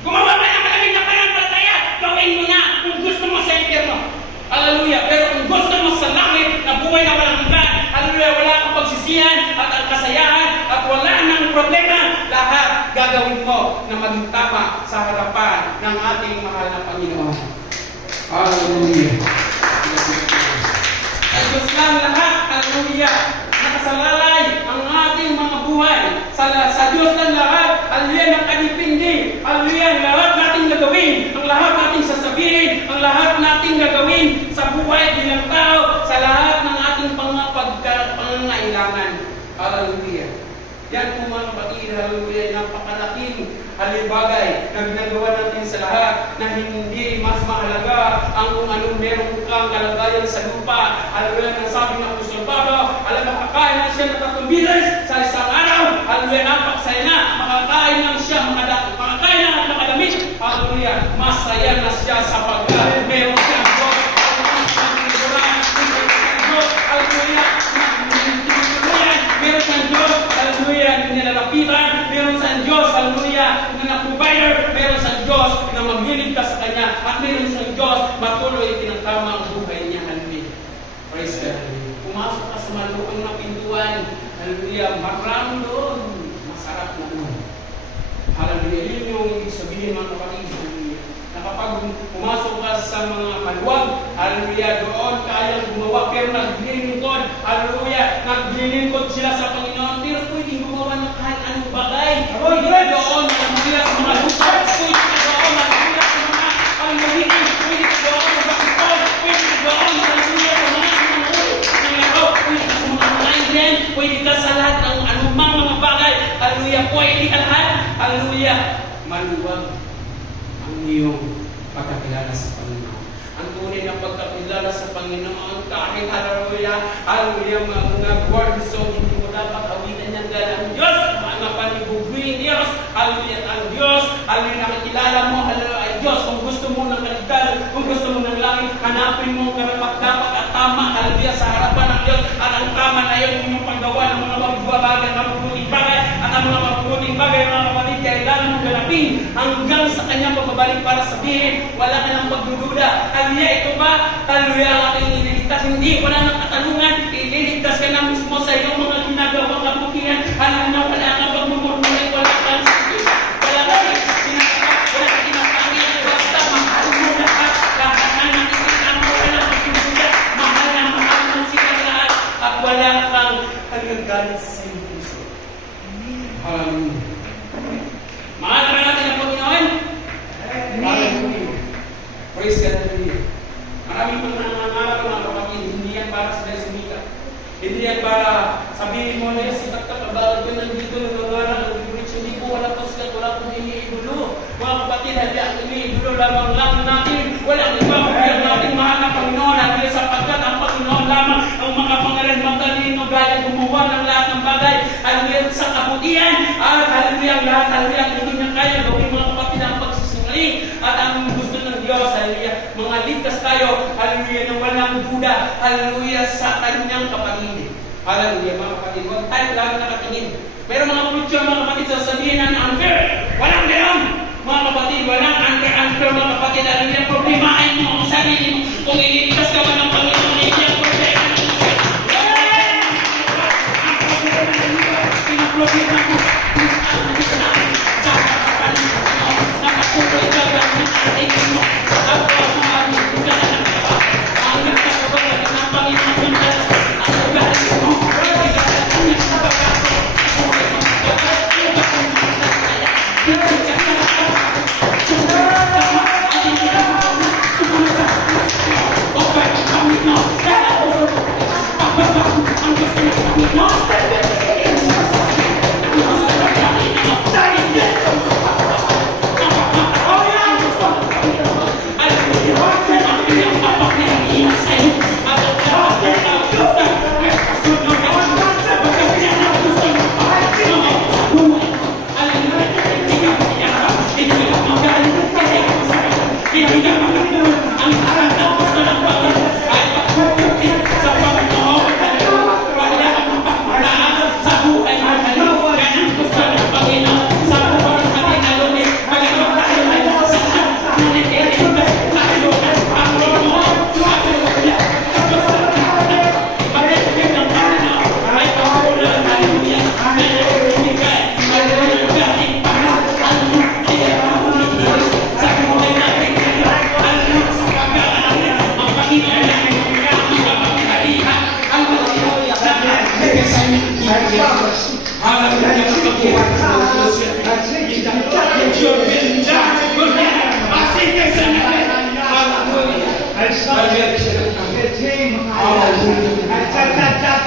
Gumawa ka ng malamig na pananampalataya, gawin mo na kung gusto mo sa impyerno. Hallelujah. Pero kung gusto mo sa langit na buhay na walang hanggan, hallelujah, wala kang pagsisihan at ang kasaysayan problema, lahat gagawin mo na maging tama sa harapan ng ating mahal na Panginoon. Hallelujah. Sa Diyos lang lahat, hallelujah, nakasalalay ang ating mga buhay. Sa Diyos lang lahat, hallelujah, nakadipindi. Hallelujah, ang lahat nating gagawin, ang lahat nating sasabihin, ang lahat nating gagawin sa buhay bilang tao, sa lahat ng ating pangangailangan. Hallelujah. Yan po mga kapatid, hallelujah, napakalaking halibagay na ginagawa natin sa lahat na hindi mas mahalaga ang kung anong meron kang kalagayan sa lupa. Hallelujah, na sabi ng Apostol Pablo, alam makakain na siya ng 3 bilis sa isang araw. Hallelujah, napaksaya na, makakain na siya, makakain na at makadamit. Hallelujah, masaya na siya sa pagkain. Meron siyang Diyos. Hallelujah, meron siyang Diyos. Hallelujah, na nilalapitan. Meron siyang Diyos. Hallelujah, na na-provider. Meron siyang Diyos na magliligtas sa kanya. At meron siyang Diyos matuloy tinatama ang buhay niya. Hallelujah. Praise God. Pumasok ka sa maluang na pintuan. Hallelujah. Marami doon. Masarap na doon. Hallelujah. Yun yung ibig sabihin mga kapatid. Hallelujah. Na kapag pumasok ka sa mga maluwag, hallelujah, doon kayang gumawa. Pero naglilingkod. Hallelujah. Naglilingkod sila sa Panginoon. Pero pwedeng gumawa ng kahit anong bagay. Pwede doon. Hallelujah. Sa mga lupa. Pwede doon. Hallelujah. Sa mga almahitin. Pwede doon. Sa bakitol. Pwede doon. Hallelujah. Sa mga pwede ka sa lahat ng anumang mga bagay. Hallelujah. Pwede ka lahat. Hallelujah. Maluwag ang iyong pagkakilala sa Panginoon. Ang tunay na pagkakilala sa Panginoon kahit hallelujah. Hallelujah. Mga word song hindi mo dapat awitan niyang ang Diyos. Mga panibugwing Diyos. Hallelujah. Ang Diyos. Hallelujah. Nakikilala mo. Hallelujah. Ay Diyos. Kung gusto mo ng kaligtasan, kung gusto mo ng langit, hanapin mo karapat-dapat at tama. Hallelujah. Sa harapan ng Diyos. At ang tama na yun yung paggawa ng mga mabubuhay, mga mabubuting bagay. At ang mga mabubuting bagay, mga kapatid, kailangan mong ganapin hanggang sa kanyang pagbabalik para sabihin, wala ka ng pagdududa. Hallelujah. Ito ba? Hallelujah. Ang ating ililigtas. Hindi. Wala ng katanungan. Ililigtas ka na mismo sa iyong mga ginagawang kabutihan. Hallelujah. Wala kang pagmumurmurin. Wala kang sakit. Wala kang sinasakap. Wala kang tinatangin. Basta mahal mo lahat. Lahat na nakikita mo. Wala kang pagdududa. Mahal mo sila lahat. At wala kang galit sa iyong puso. Hallelujah. Mahal ba natin ang Panginoon? Hallelujah. Praise God. Hallelujah. Maraming mga nangangarap mga kapatid. Hindi yan para sa sumika. Hindi yan para sabihin mo na sikat ka kabawag ko nandito nangangarap. Hindi po wala po sila. Wala po iniidulo. Mga kapatid, hindi ang iniidulo lamang lang natin. Walang iba po yan natin mahal na Panginoon. Hallelujah. Sapagkat ang Panginoon lamang ang mga pangalan matalino gaya gumawa ng lahat ng bagay. Hallelujah. Sa kabutihan. At hallelujah. Ang lahat. Hallelujah. Hindi niya kaya gawin mga kapatid ang pagsisingaling. At ang gusto ng Diyos. Hallelujah. Mga ligtas tayo. Hallelujah. Na walang duda. Hallelujah. Sa kanyang kapatid. Hallelujah. Mga kapatid. Huwag tayo lagi nakatingin. Pero mga picture, mga kapatid, sasabihin na unfair. Walang gayon. Mga kapatid, walang unfair, mga kapatid. Hallelujah. Problema ay mo ang sarili mo. Kung ililigtas ka ba ng Panginoon, hindi ang problema. Problema mo. Nakatuloy ka ba ng ating mo? Ako ang mga hindi ka na nakaba. Ang ligtas ka ba ng Panginoon na ang ugali mo? Hindi ka na nakaba.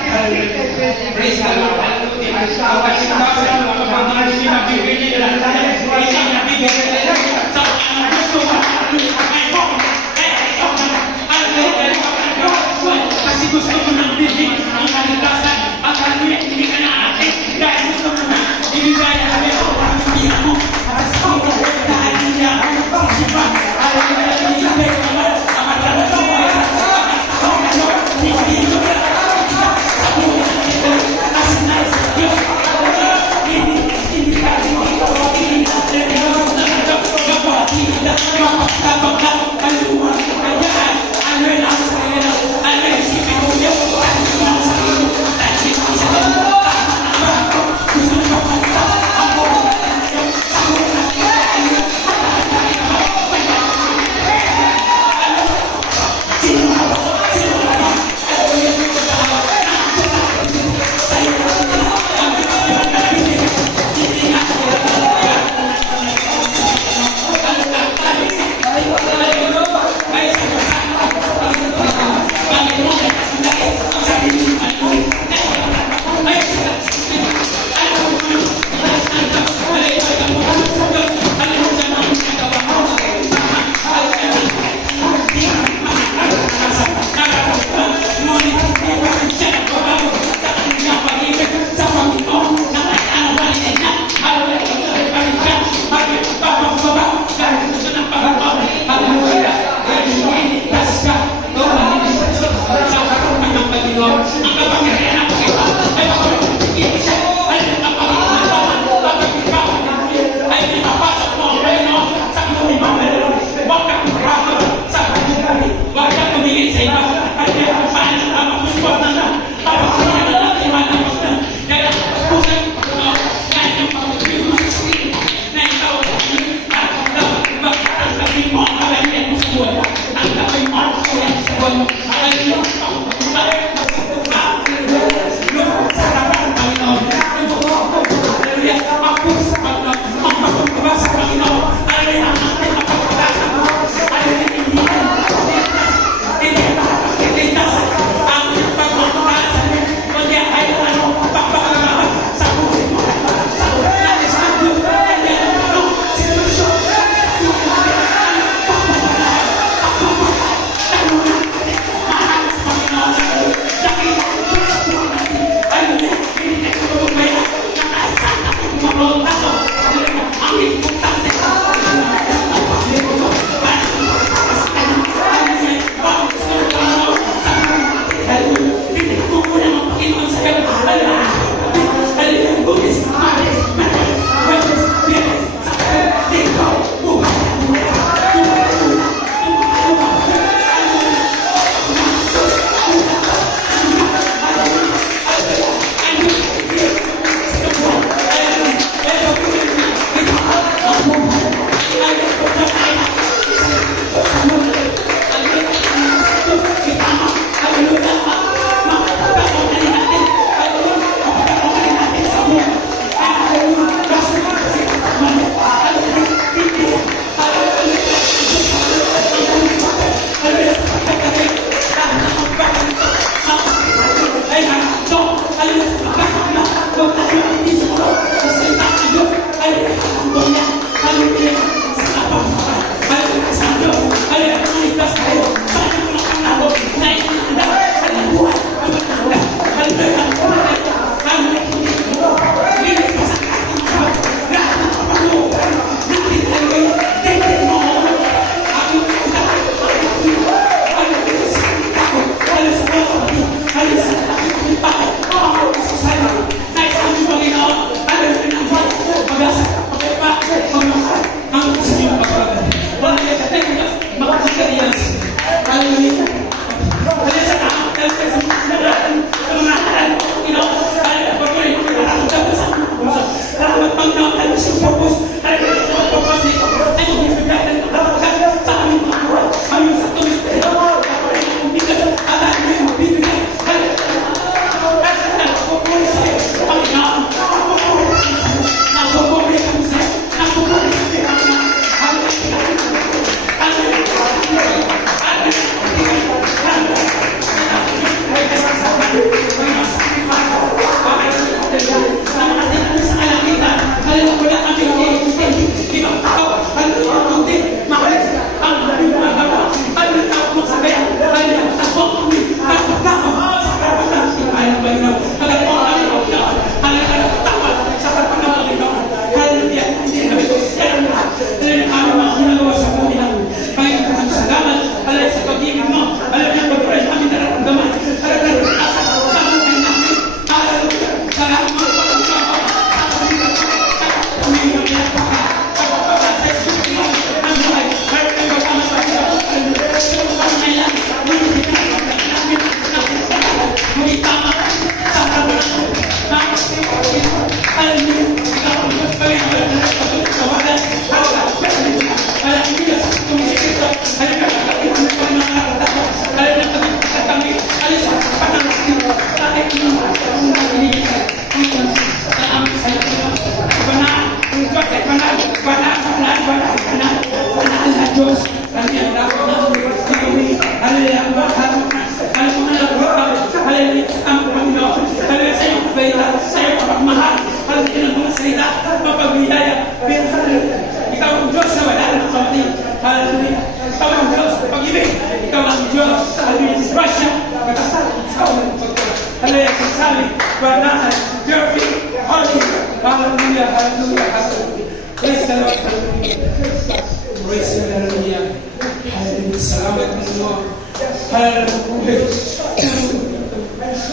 Praise the Lord. Hallelujah. Ang kasintasan ng mga kapatid pinabibigay nila. Isang nabibigay nila. Sa ang gusto mo. Kasi gusto mo ng bibig ang kaligtasan. Ang kaligtasan hindi ka naatin. Dahil gusto mo na ibigay ang bibig mo. At sa mga dahil niya ang pangsipan. Ayaw na ibigay naman ang matalasan.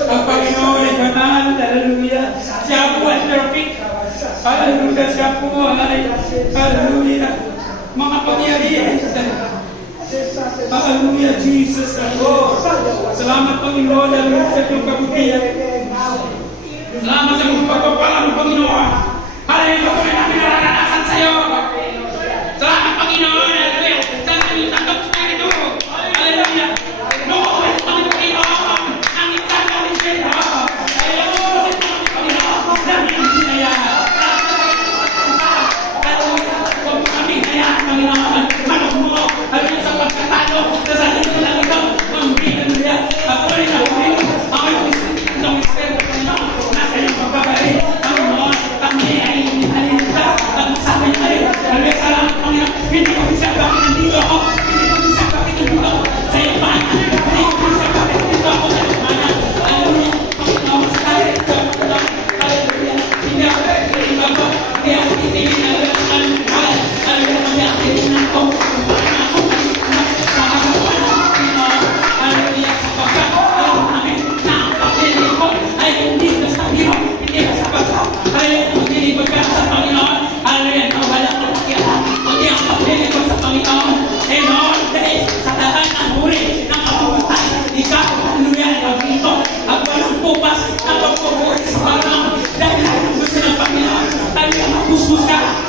Ang Panginoon ay banal. Hallelujah. Siya po ay perfect. Hallelujah. Siya po ay hallelujah. Mga pangyarihan. Hallelujah, Jesus. Salamat Panginoon. Hallelujah sa iyong kabutihan. Salamat sa iyong pagpapala ng Panginoon. Hallelujah. Kung namin naranasan sa iyo. Salamat Panginoon. Hallelujah. Salamat yung tanggap sa ito. Hallelujah. No, ang Panginoon. Ang itang kami sa iyo. Hallelujah. Panginoon. Dami ang hinayaan. Hallelujah. Huwag mo kami hinayaan, Panginoon. Manok mo. Hallelujah sa pagkatalo. Sa ito lang ito. Hallelujah. Ako rin ako rin. Ako rin ang Espiritu Panginoon. Nasa iyong pagkakali. Panginoon. Kami ay halimutan. Ang sabi ay hallelujah. Salamat Panginoon. Hindi ko bisa bakit nandito ako. Hindi ko bisa bakit nandito ako. Sa iyo pa. Hindi ko bisa bakit nandito ako. Sa iyo pa. Hallelujah. Panginoon sa tayo. Hallelujah. Hindi ako. Hindi ako. Hindi ako. Hindi ako. Hallelujah. Kami ang tininan ko.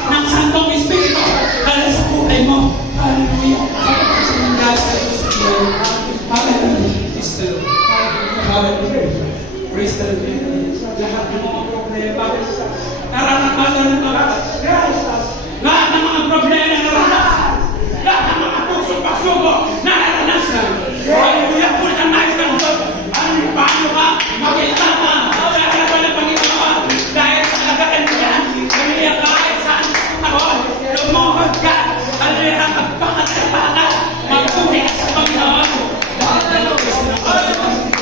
ng Santong Espiritu para sa buhay mo. Hallelujah. Hallelujah. Praise the Lord. Hallelujah. Praise the Lord. Lahat ng mga problema, naranasan ng mga lahat ng mga problema naranasan. Lahat ng mga puso-pasubo naranasan. Hallelujah. Kung ang nais ng Diyos, paano ka makita ka sa harapan ng Panginoon dahil sa alagaan niya, pamilya ka ay saan taon, lumuhod ka, hallelujah, magpangat-pangat, magpuni ka sa Panginoon.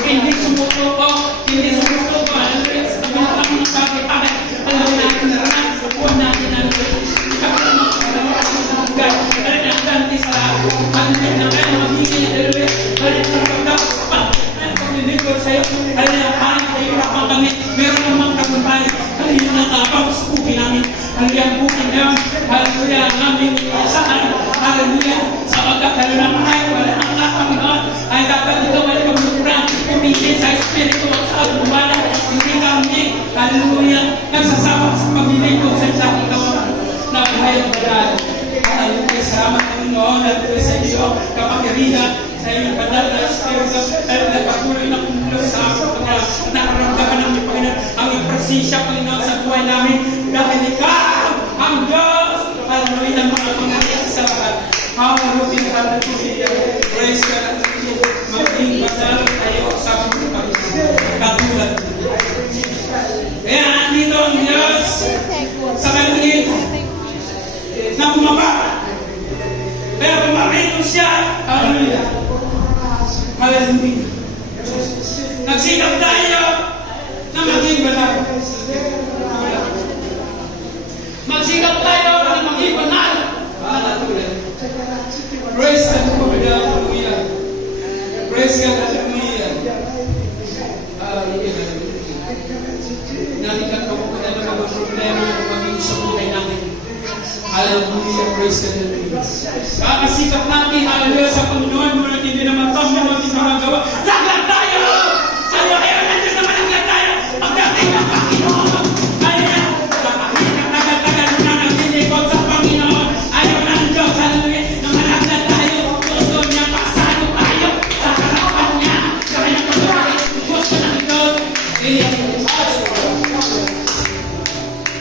Hindi sumusuko, hallelujah, sa kabilang ng pagkipagay, hallelujah, natin naranasan sa buwan natin, hallelujah, kabilang ng pagkipagay, hallelujah, ang ganti sa hallelujah, na kaya magiging, hallelujah, hallelujah, pag-nilingkod sa'yo, hallelujah, parang kahirapan kami, meron namang kagumpay, hallelujah, nakapag sa buhay namin, hallelujah, ang buhay ngayon, hallelujah, ang aming isahan, hallelujah, sa pagkakaroon ng ay, wala ang Panginoon, ay dapat ito ay pagmukurang, pumitin sa Espiritu at sa agumala, hindi kami, hallelujah, nagsasawa sa paglilingkod sa isang kawan, na buhay ang banal, hallelujah, salamat Panginoon, hallelujah, sa iyo, kapangyarihan, sa iyong banal na Espiritu, at nagpatuloy na kumulos sa ako, nakaramdaman ng Panginoon, ang iyong presensya, Panginoon, sa buhay namin, dahil ikaw, ang Diyos, hallelujah, ng mga pangyarihan sa lahat. Hallelujah, hallelujah, praise God, maging banal kayo sa mga Panginoon, katulad. Kaya andito ang Diyos sa kanil na bumaba. Kaya bumarito siya, hallelujah. Hallelujah. Nagsikap tayo na maging banal. Magsikap tayo na maging banal. Hallelujah. Praise God, hallelujah. Praise God, hallelujah. Hallelujah. Nalikat ako pa na mga problema na maging sa buhay namin. Hallelujah, praise God, hallelujah. Kakasikap natin, hallelujah, sa Panginoon, muna hindi naman ito, muna hindi naman gawa. Laglag tayo! Sayo kayo, nandiyan naman laglag tayo! Pagdating ng Panginoon! Hallelujah! Kapahirap, tagal-tagal na nagdilikod sa Panginoon. Ayaw na ng Diyos, hallelujah, na malaglag tayo. Gusto niya, pasado tayo sa harapan niya. Sa kanyang pagkakas, gusto ng Diyos.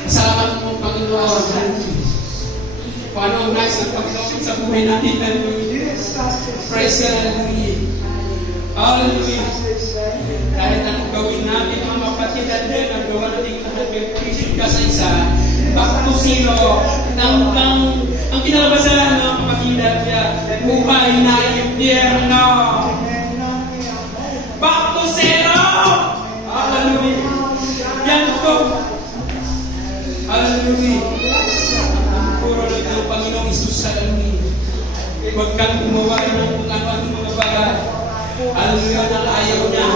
Salamat mo, Panginoon. Kung ano ang nais ng Panginoon sa buhay natin, hallelujah. Praise God, hallelujah. Hallelujah. Kahit anong gawin natin, mga kapatid, hallelujah, nagawa natin lahat, may pisip ka sa isa. Back to zero. Ang kinalabasan ng kapatid, hallelujah, buhay na impyerno. Back to zero. Hallelujah. Yan po. Hallelujah. Puro na ito, Panginoong Isus, hallelujah. Huwag kang gumawa ng kung ano-ano mga bagay. Hallelujah, na ayaw niya.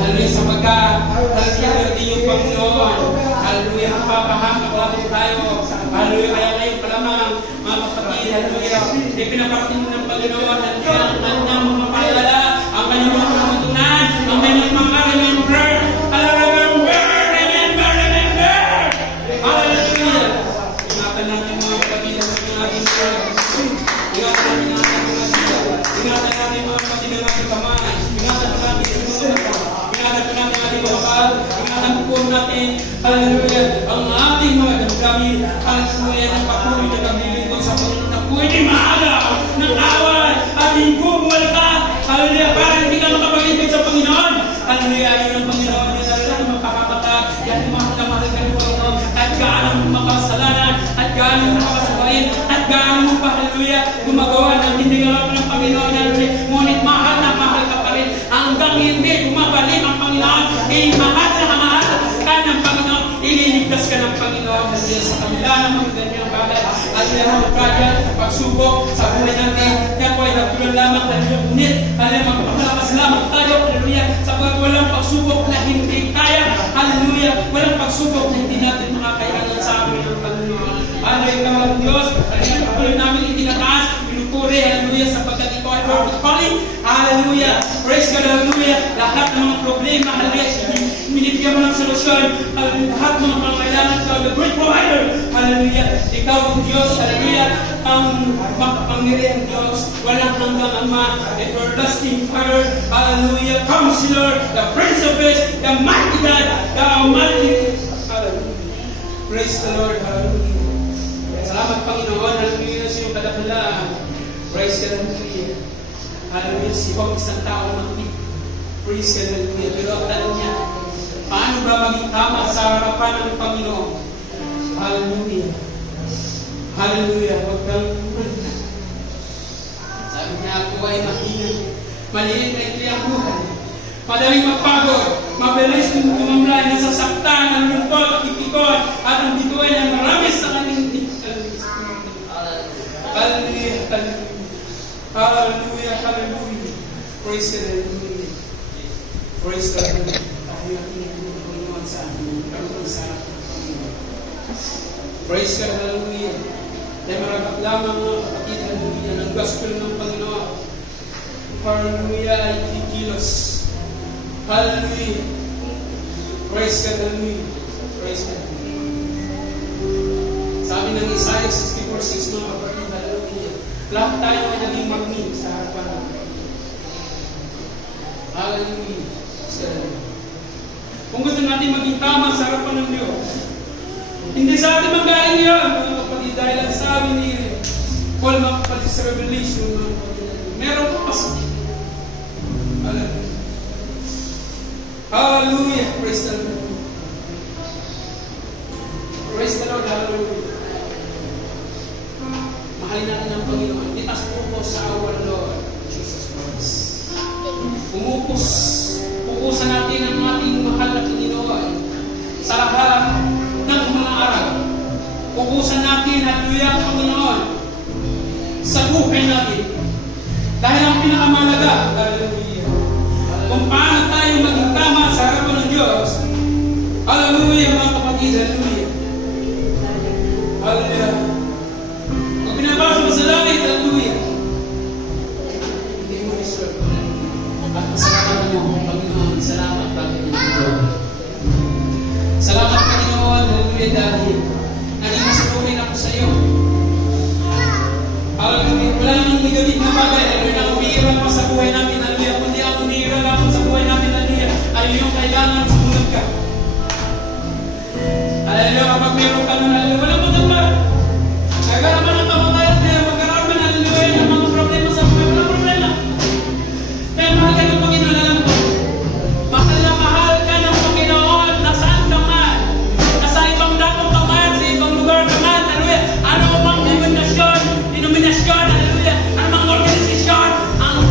Hallelujah, sapagkat hallelujah, din yung Panginoon. Hallelujah, mapapahanga po tayo. Hallelujah, kaya ngayon pa lamang, mga kapatid, hallelujah, ipinaparating ng Panginoon, hallelujah, ang kanyang mga paalala, ang kanyang mga patutunan, ang kanyang mga remember. Hallelujah! Ingatan natin mga kapatid sa ating Lord. Ingatan natin ang ating mga sila. Ingatan natin mga kapatid ng ating kamay. Ingatan natin ang mga mata. Ingatan natin ang ating mga kapal. Ingatan po natin, hallelujah, ang ating mga damdamin. Hallelujah, ng patuloy na kabilingkod sa Panginoon na pwede maalaw ng awal at hinggubual ka. Hallelujah, para hindi ka makapagingkod sa Panginoon. Hallelujah, yun ang Panginoon na talaga makakamata. Yan ang mahal ka ng Panginoon. At gaano mo makasalanan, at gaano mo makasalain, at gaano mo pa, hallelujah, gumagawa ng hindi nga ng Panginoon, hallelujah. Ngunit mahal na mahal ka pa rin. Hanggang hindi bumabalik ang Panginoon, mahal na mahal ka ng Panginoon, ililigtas ka ng Panginoon, hallelujah, sa kanila ng mga ganyang bagay. At yan ang kaya, pagsubok sa buhay natin, yan po ay nagtulang lamang, hallelujah, ngunit, hallelujah, magpapalakas lamang tayo, hallelujah, sapagkat walang pagsubok na hindi kaya, hallelujah, walang pagsubok na hindi natin makakayanan sa amin ng Panginoon. Hallelujah, kamang Diyos, hallelujah, patuloy namin itinataas, pinupuri, hallelujah, sapagkat ikaw ay perfect calling, hallelujah, praise God, hallelujah, lahat ng mga problema, hallelujah, minibigyan mo ng solusyon, hallelujah, lahat ng mga pangailangan, ikaw, the great provider, hallelujah, ikaw ang Diyos, hallelujah, ang makapangyarihang Diyos, walang hanggang Ama, everlasting Father, hallelujah, Counselor, the Prince of Peace, the mighty God, the Almighty, hallelujah. Praise the Lord, hallelujah. Salamat Panginoon, hallelujah, sa iyong kadakhalaan. Praise God, hallelujah. Hallelujah, si Huwag isang tao makikita. Praise God, hallelujah. Pero ang tanong niya, paano ba maging tama sa harapan ng Panginoon? Hallelujah. Hallelujah, huwag kang muna. Sabi niya, ako ay mahina. Maliit na ito ang buhay. Madaling mapagod, mabilis tumamlay, nasasaktan, ang lungkot, ang ipikon, at ang bituin ang marami sa kanyang hallelujah, hallelujah. Hallelujah, hallelujah. Praise God, hallelujah. Praise God, hallelujah. Tayo ang Panginoon sa amin. Kami sa Panginoon. Praise God, hallelujah. Dahil marapat lamang mga kapatid, hallelujah, ng gospel ng Panginoon. Hallelujah, ay kikilos. Hallelujah. Praise God, hallelujah. Praise God. Sabi ng Isaiah 64:6 mga kapatid, hallelujah. Lahat tayo ay naging magnin sa harapan ng Panginoon. Hallelujah. Kung gusto natin maging tama sa harapan ng Diyos, hindi sa atin magaling yan, mga kapatid, dahil ang sabi ni Paul, mga kapatid, sa Revelation, mga kapatid, meron pa pasok. Hallelujah. Hallelujah. Praise the Lord. Praise the Lord. Hallelujah. Mahalin natin ang Panginoon. Itas focus sa our Lord Jesus Christ. Pupusan natin ang ating mahal na Panginoon sa lahat ng mga araw. Pupusan natin, hallelujah, ang Panginoon sa buhay natin. Dahil ang pinakamalaga, hallelujah, kung paano tayo maging tama sa harapan ng Diyos. Hallelujah, mga kapatid, hallelujah. Hallelujah. Kung pinabasa mo sa langit, hallelujah, hindi mo deserve. At masalamat mo, Panginoon, salamat, Panginoon. Salamat, Panginoon, hallelujah, dahil naging masunurin ako sa iyo. Hallelujah, wala namang negative na bagay, hallelujah, na umiiral pa sa buhay natin, hallelujah, kundi ang umiiral naman sa buhay natin, hallelujah, ay yung kailangan sumunod ka. Hallelujah, kapag meron ka nun, hallelujah, walang magamba. Nagaraman ng kamatayan, kaya magaraman, hallelujah, ng mga problema sa buhay, walang problema. Kaya mahal ka ng Panginoon, alam ko. Mahal na mahal ka ng Panginoon, nasaan ka man, nasa ibang dakong ka man, sa ibang lugar ka man, hallelujah, ano mang denominasyon, hallelujah, ano mang organisasyon, ang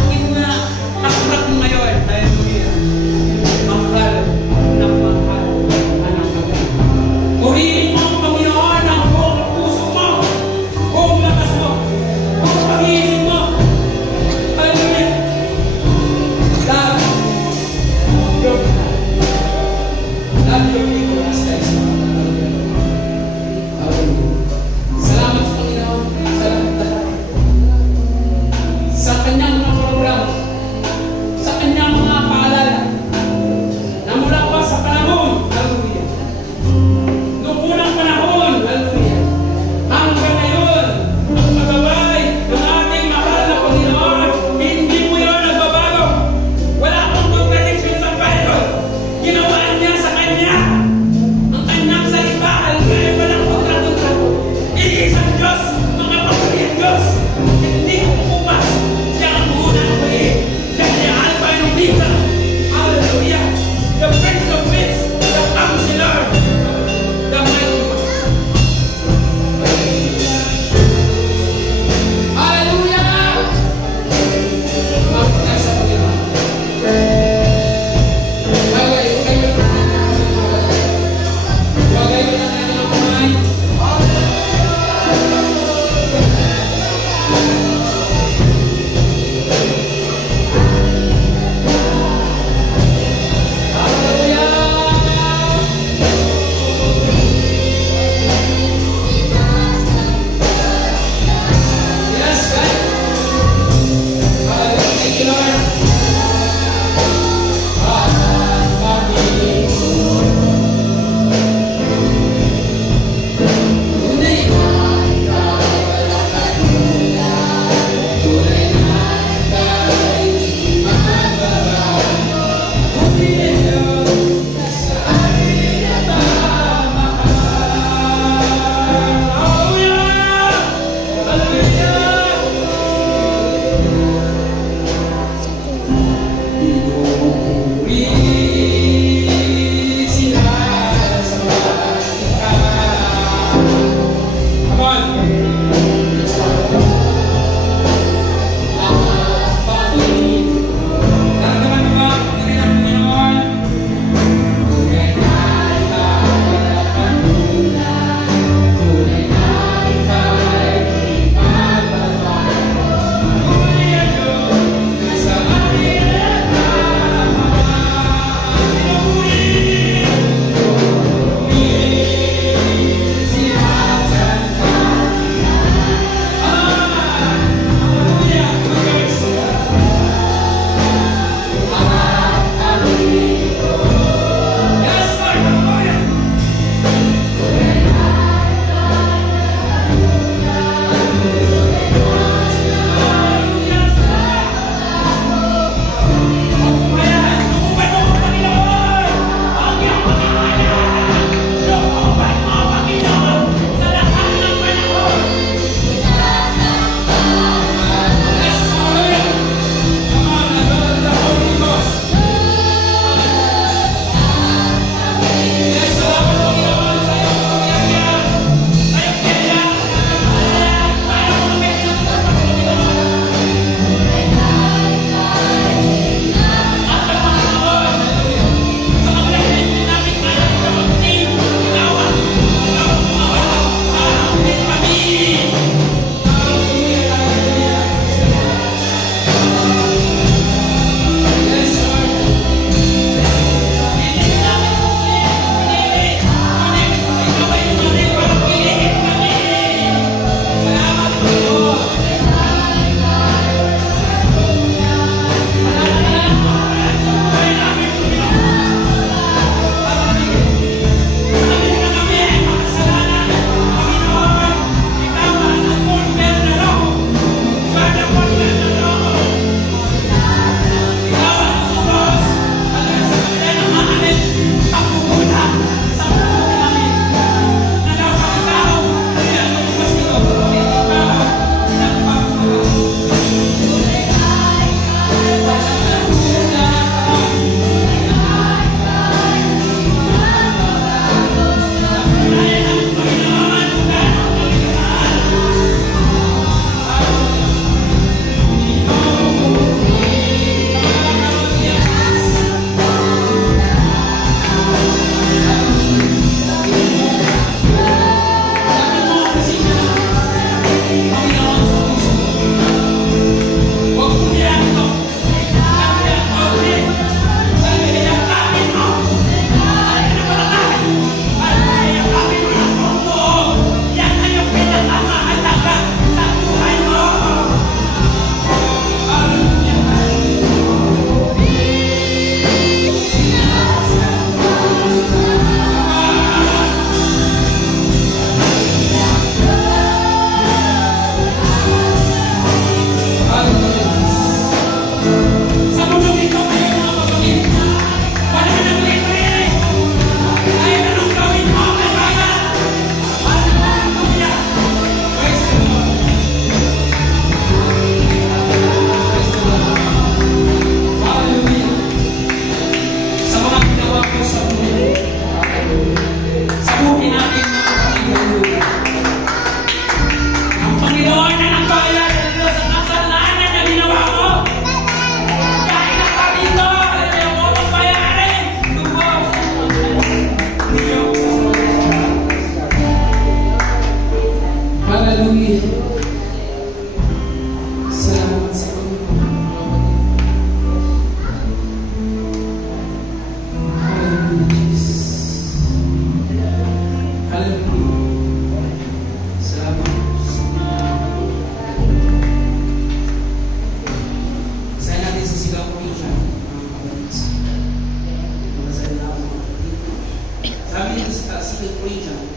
2 Corinthians.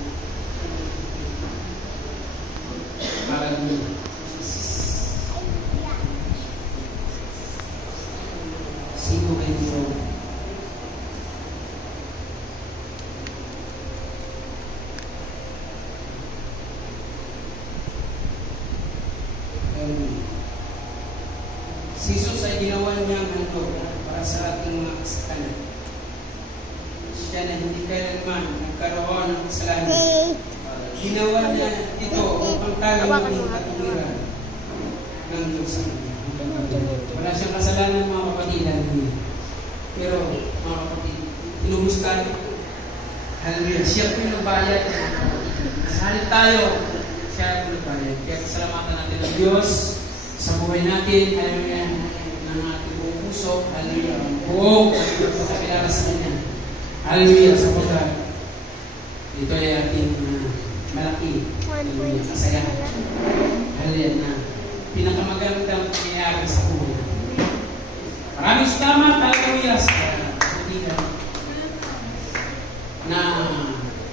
Hallelujah. 5:24. Si Jesus ay ginawa niyang handog para sa ating mga kasalanan. Siya na hindi kailanman nagkaroon ng kasalanan. Ginawa niya ito upang tayo maging katuwiran ng Diyos sa kanya. Wala siyang kasalanan, mga kapatid. Pero, mga kapatid, inubos tayo. Hallelujah. Siya po yung nagbayad. Nasalit tayo. Siya po yung nagbayad. Kaya pasalamatan natin ang Diyos sa buhay natin. Hallelujah. Ng ating buong puso. Hallelujah. Buong pagkakilala sa Kanya. Hallelujah. Sapagkat ito ay ating malaki. Hallelujah. Kasayahan. Hallelujah. Na pinakamagandang nangyayari sa buhay. Maraming salamat. Hallelujah. Sa katigan na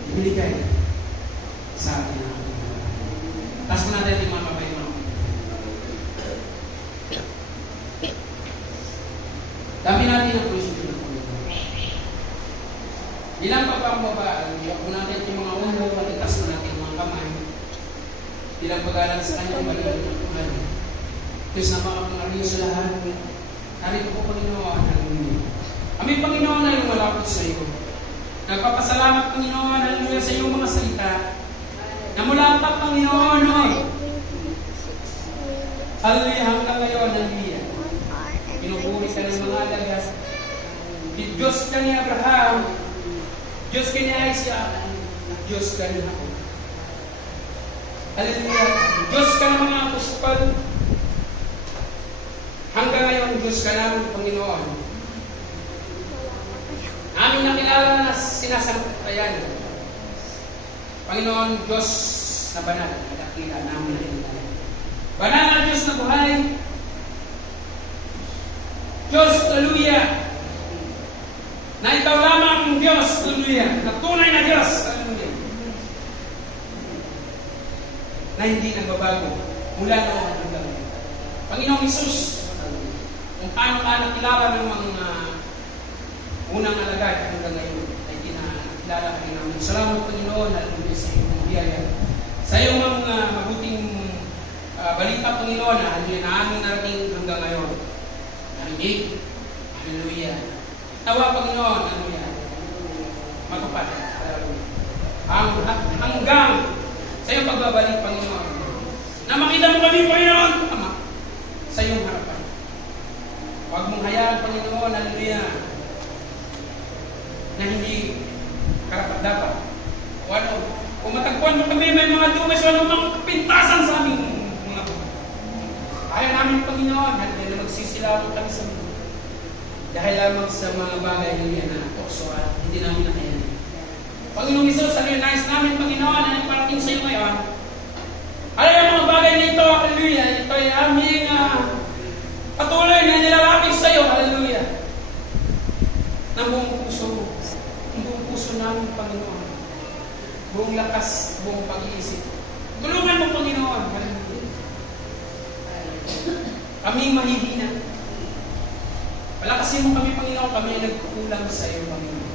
binigay sa atin. Taas mo natin yung mga kapay mo. Dami natin ang prinsipyo ng Panginoon. Bilang pagpapababa, kung natin yung mga ulo, matitas mo natin yung mga kamay. Bilang pag-alam sa kanyang banal ng Tuhan. Diyos na makapangarin sa lahat. Narito po Panginoon, hallelujah. Aming Panginoon ay lumalapit sa iyo. Nagpapasalamat Panginoon, hallelujah, sa iyong mga salita. Na mula pa Panginoon, hallelujah, hanggang ngayon, hallelujah. Pinupuri ka ng mga alaga. Diyos ka ni Abraham, Diyos ka ni Isaac, Diyos ka ni Jacob. Hallelujah. Diyos ka ng mga apostol. Hanggang ngayon, Diyos ka namin, Panginoon. Namin nakilala na sinasampatayan. Panginoon, Diyos na banal, nakakila namin nakilala. Banal na Diyos na buhay. Diyos, hallelujah. Na ikaw lamang ang Diyos, hallelujah. Na tunay na Diyos, hallelujah. Na hindi nagbabago mula noon hanggang ngayon. Panginoong Isus, kung paano ka nakilala ng mga unang alagad hanggang ngayon ay kinakilala ka rin namin. Salamat Panginoon, hallelujah, sa iyong biyaya. Sa iyong mga mabuting balita Panginoon, hallelujah, na aming narating hanggang ngayon. Narinig, hallelujah. Tawa Panginoon, hallelujah. Matupad, hallelujah. Hanggang sa iyong pagbabalik Panginoon. Na makita mo kami Panginoon, Ama, sa iyong harapan. Huwag mong hayaan Panginoon, hallelujah, na hindi karapat-dapat. O ano, kung matagpuan mo kami, may mga duwes o anumang kapintasan sa aming mga buhay. Ayaw namin Panginoon, hallelujah, na magsisilawan kami sa mundo. Dahil lamang sa mga bagay na tukso at hindi namin nakayanin. Panginoong Isus, hallelujah, nais namin Panginoon na nagparating sa iyo ngayon. Hallelujah, mga bagay na ito, hallelujah, ito ay aming patuloy na nilalapit sa iyo, hallelujah. Ng buong puso mo. Ang buong puso namin, Panginoon. Buong lakas, buong pag-iisip. Tulungan mo, Panginoon. Hallelujah. Kaming mahihina. Palakasin mo kami, Panginoon. Kami ay nagkukulang sa iyo, Panginoon.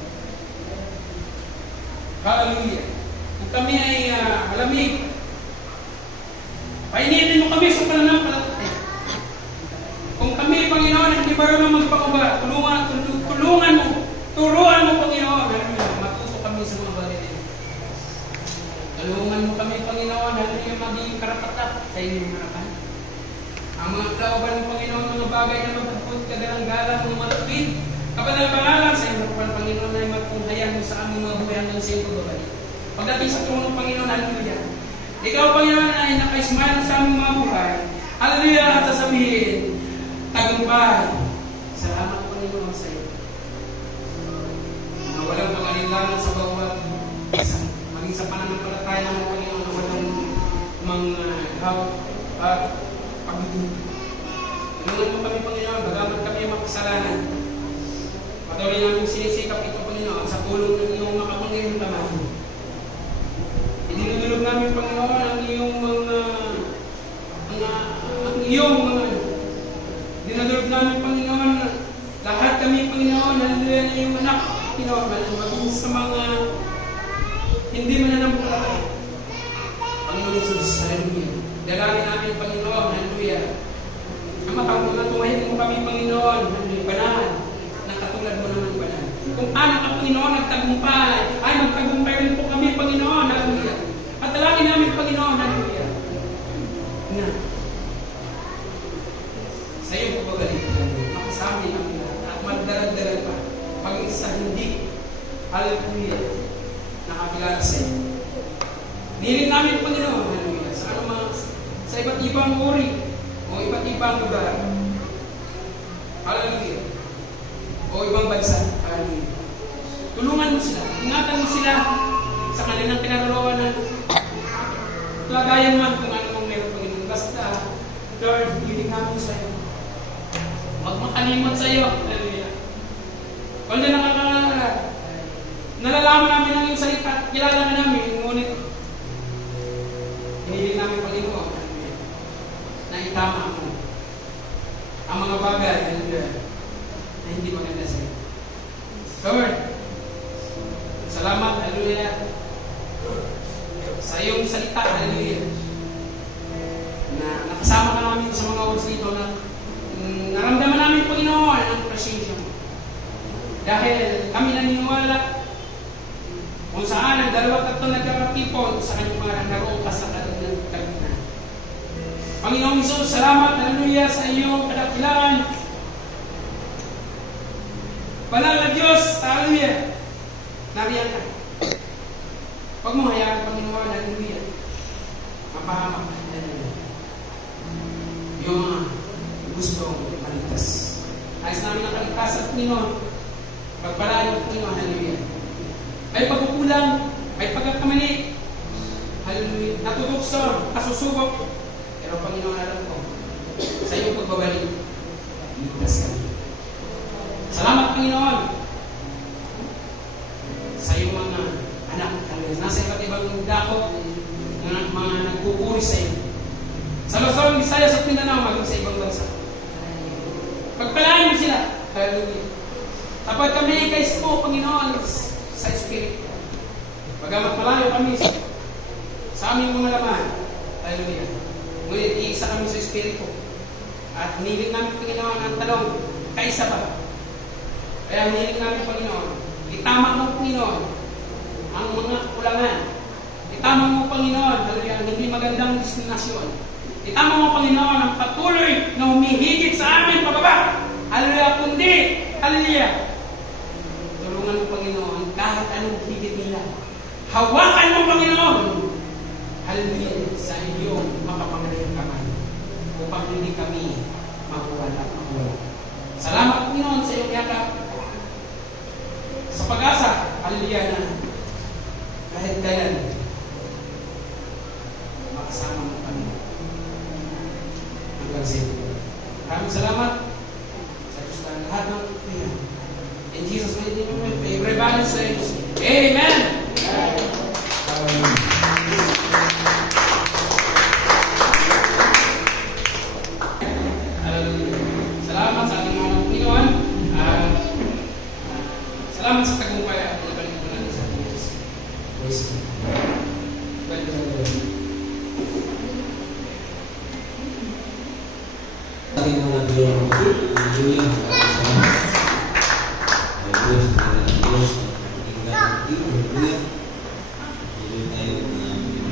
Hallelujah. Kung kami ay malamig, painitin mo kami sa pananampalataya. Kung kami, Panginoon, hindi marunong magpakuba, tulungan mo, turuan mo, Panginoon, hallelujah, matuto kami sa mga bagay nito. Tulungan mo kami, Panginoon, hallelujah, maging karapat-dapat sa inyong harapan. Ang mga kauban mo, Panginoon, mga bagay na magpaput, kagalang-galang, mga matupid, kapanal-panalang sa iyong harapan, Panginoon, ay magpunghayan mo sa aming mga buhay hanggang sa iyong pagbabalik. Pagdating sa trono, Panginoon, hallelujah, ikaw, Panginoon, ay nakaismayan sa aming mga buhay, hallelujah, at sasabihin, tagumpay. Salamat Panginoon sa iyo. Na walang pag-alinlangan sa bawat maging sa pananampalataya ng Panginoon na walang mga pagdudulo. Tulungan mo kami Panginoon, bagamat kami makasalanan. Patuloy namin sinisikap ito Panginoon sa tulong ng iyong makapangyarihang kamay. namin, Panginoon, ang iyong mga dinadulog namin, Panginoon, lahat kami, Panginoon, hallelujah, na iyong anak, Panginoon, maging sa mga hindi mananampalataya. Panginoon Jesus, hallelujah. Dalangin namin, Panginoon, hallelujah. Ang matumahin mo kami, Panginoon, hallelujah, banal, na katulad mo naman, banal. Kung paano ka, Panginoon, nagtagumpay, ay magtagumpay rin po kami, Panginoon, hallelujah. At dalangin namin, Panginoon, hallelujah, na sa iyo po pagaling, makasami namin at magdarag-darag pa, maging sa hindi, hallelujah, nakakilala sa iyo. Niling namin, Panginoon, hallelujah, sa iba't ibang uri o iba't ibang lugar, hallelujah, o ibang bansa, hallelujah. Tulungan mo sila, ingatan mo sila sa kanilang pinaroonan, lagayan man kung ano mong meron, Panginoon. Basta, Lord, hiling namin sa iyo. Huwag makalimot sa iyo, hallelujah. Kung na nakakaalala, nalalaman namin ang iyong salita, kilala na namin, ngunit hiniling namin, Panginoon, na itama mo ang mga bagay, hallelujah, na hindi maganda sa iyo. Lord, salamat, hallelujah, sa iyong salita, hallelujah, na nakasama ka namin sa mga words dito na naramdaman namin, Panginoon, ang presensya mo. Dahil kami naniniwala kung saan ang 2-3 nagkakatipon sa kanyang mga naroon ka sa kanilang kagitan. Panginoon Jesus, salamat, hallelujah, sa iyong kadakilaan. Banal na Diyos, hallelujah, nariyan ka. Huwag mo hayaan, Panginoon, hallelujah, mapahamak, hallelujah, yung mga gustong maligtas. Ayos namin ang kaligtasan, Panginoon. Pagpalayo, Panginoon, hallelujah. May pagkukulang, may pagkakamali, hallelujah, natutokso, kasusubok. Pero Panginoon, alam ko, sa iyong pagbabalik, ligtas ka. Salamat, Panginoon, sa iyong mga anak, hallelujah, nasa iba't ibang dako, mga nagpupuri sa iyo. Sa Luzon, Visayas at Mindanao, maging sa ibang bansa. Pagpalain mo sila, hallelujah. Kapag kami kay mo, Panginoon, sa Espiritu, pagamat malayo kami sa aming mga laman, hallelujah, ngunit iisa kami sa Espiritu. At nilig namin, Panginoon, ang tanong, kaisa ba? Kaya nilig namin, Panginoon, itama mo, Panginoon, ang mga kulangan. Itama mo, Panginoon, hallelujah, ang hindi magandang destinasyon. Itama mo, Panginoon, ang patuloy na humihigit sa amin pababa. Hallelujah, kundi, hallelujah, tulungan mo, Panginoon, kahit anong higit nila. Hawakan mo, Panginoon, hallelujah, sa iyong makapangyarihang kamay upang hindi kami makuwala. Salamat, Panginoon, sa iyong yakap. Sa pag-asa, hallelujah, na kahit kailan, makasama mo kami. Maraming salamat sa Diyos na lahat ng pagkakas. In Jesus' name, everybody says, Amen! Salamat sa ating mga Panginoon. Salamat sa tagumpay at nabalik ko natin sa Diyos. Praise God. Ating mga Diyos, hallelujah, salamat. Ay Diyos, Diyos, hallelujah.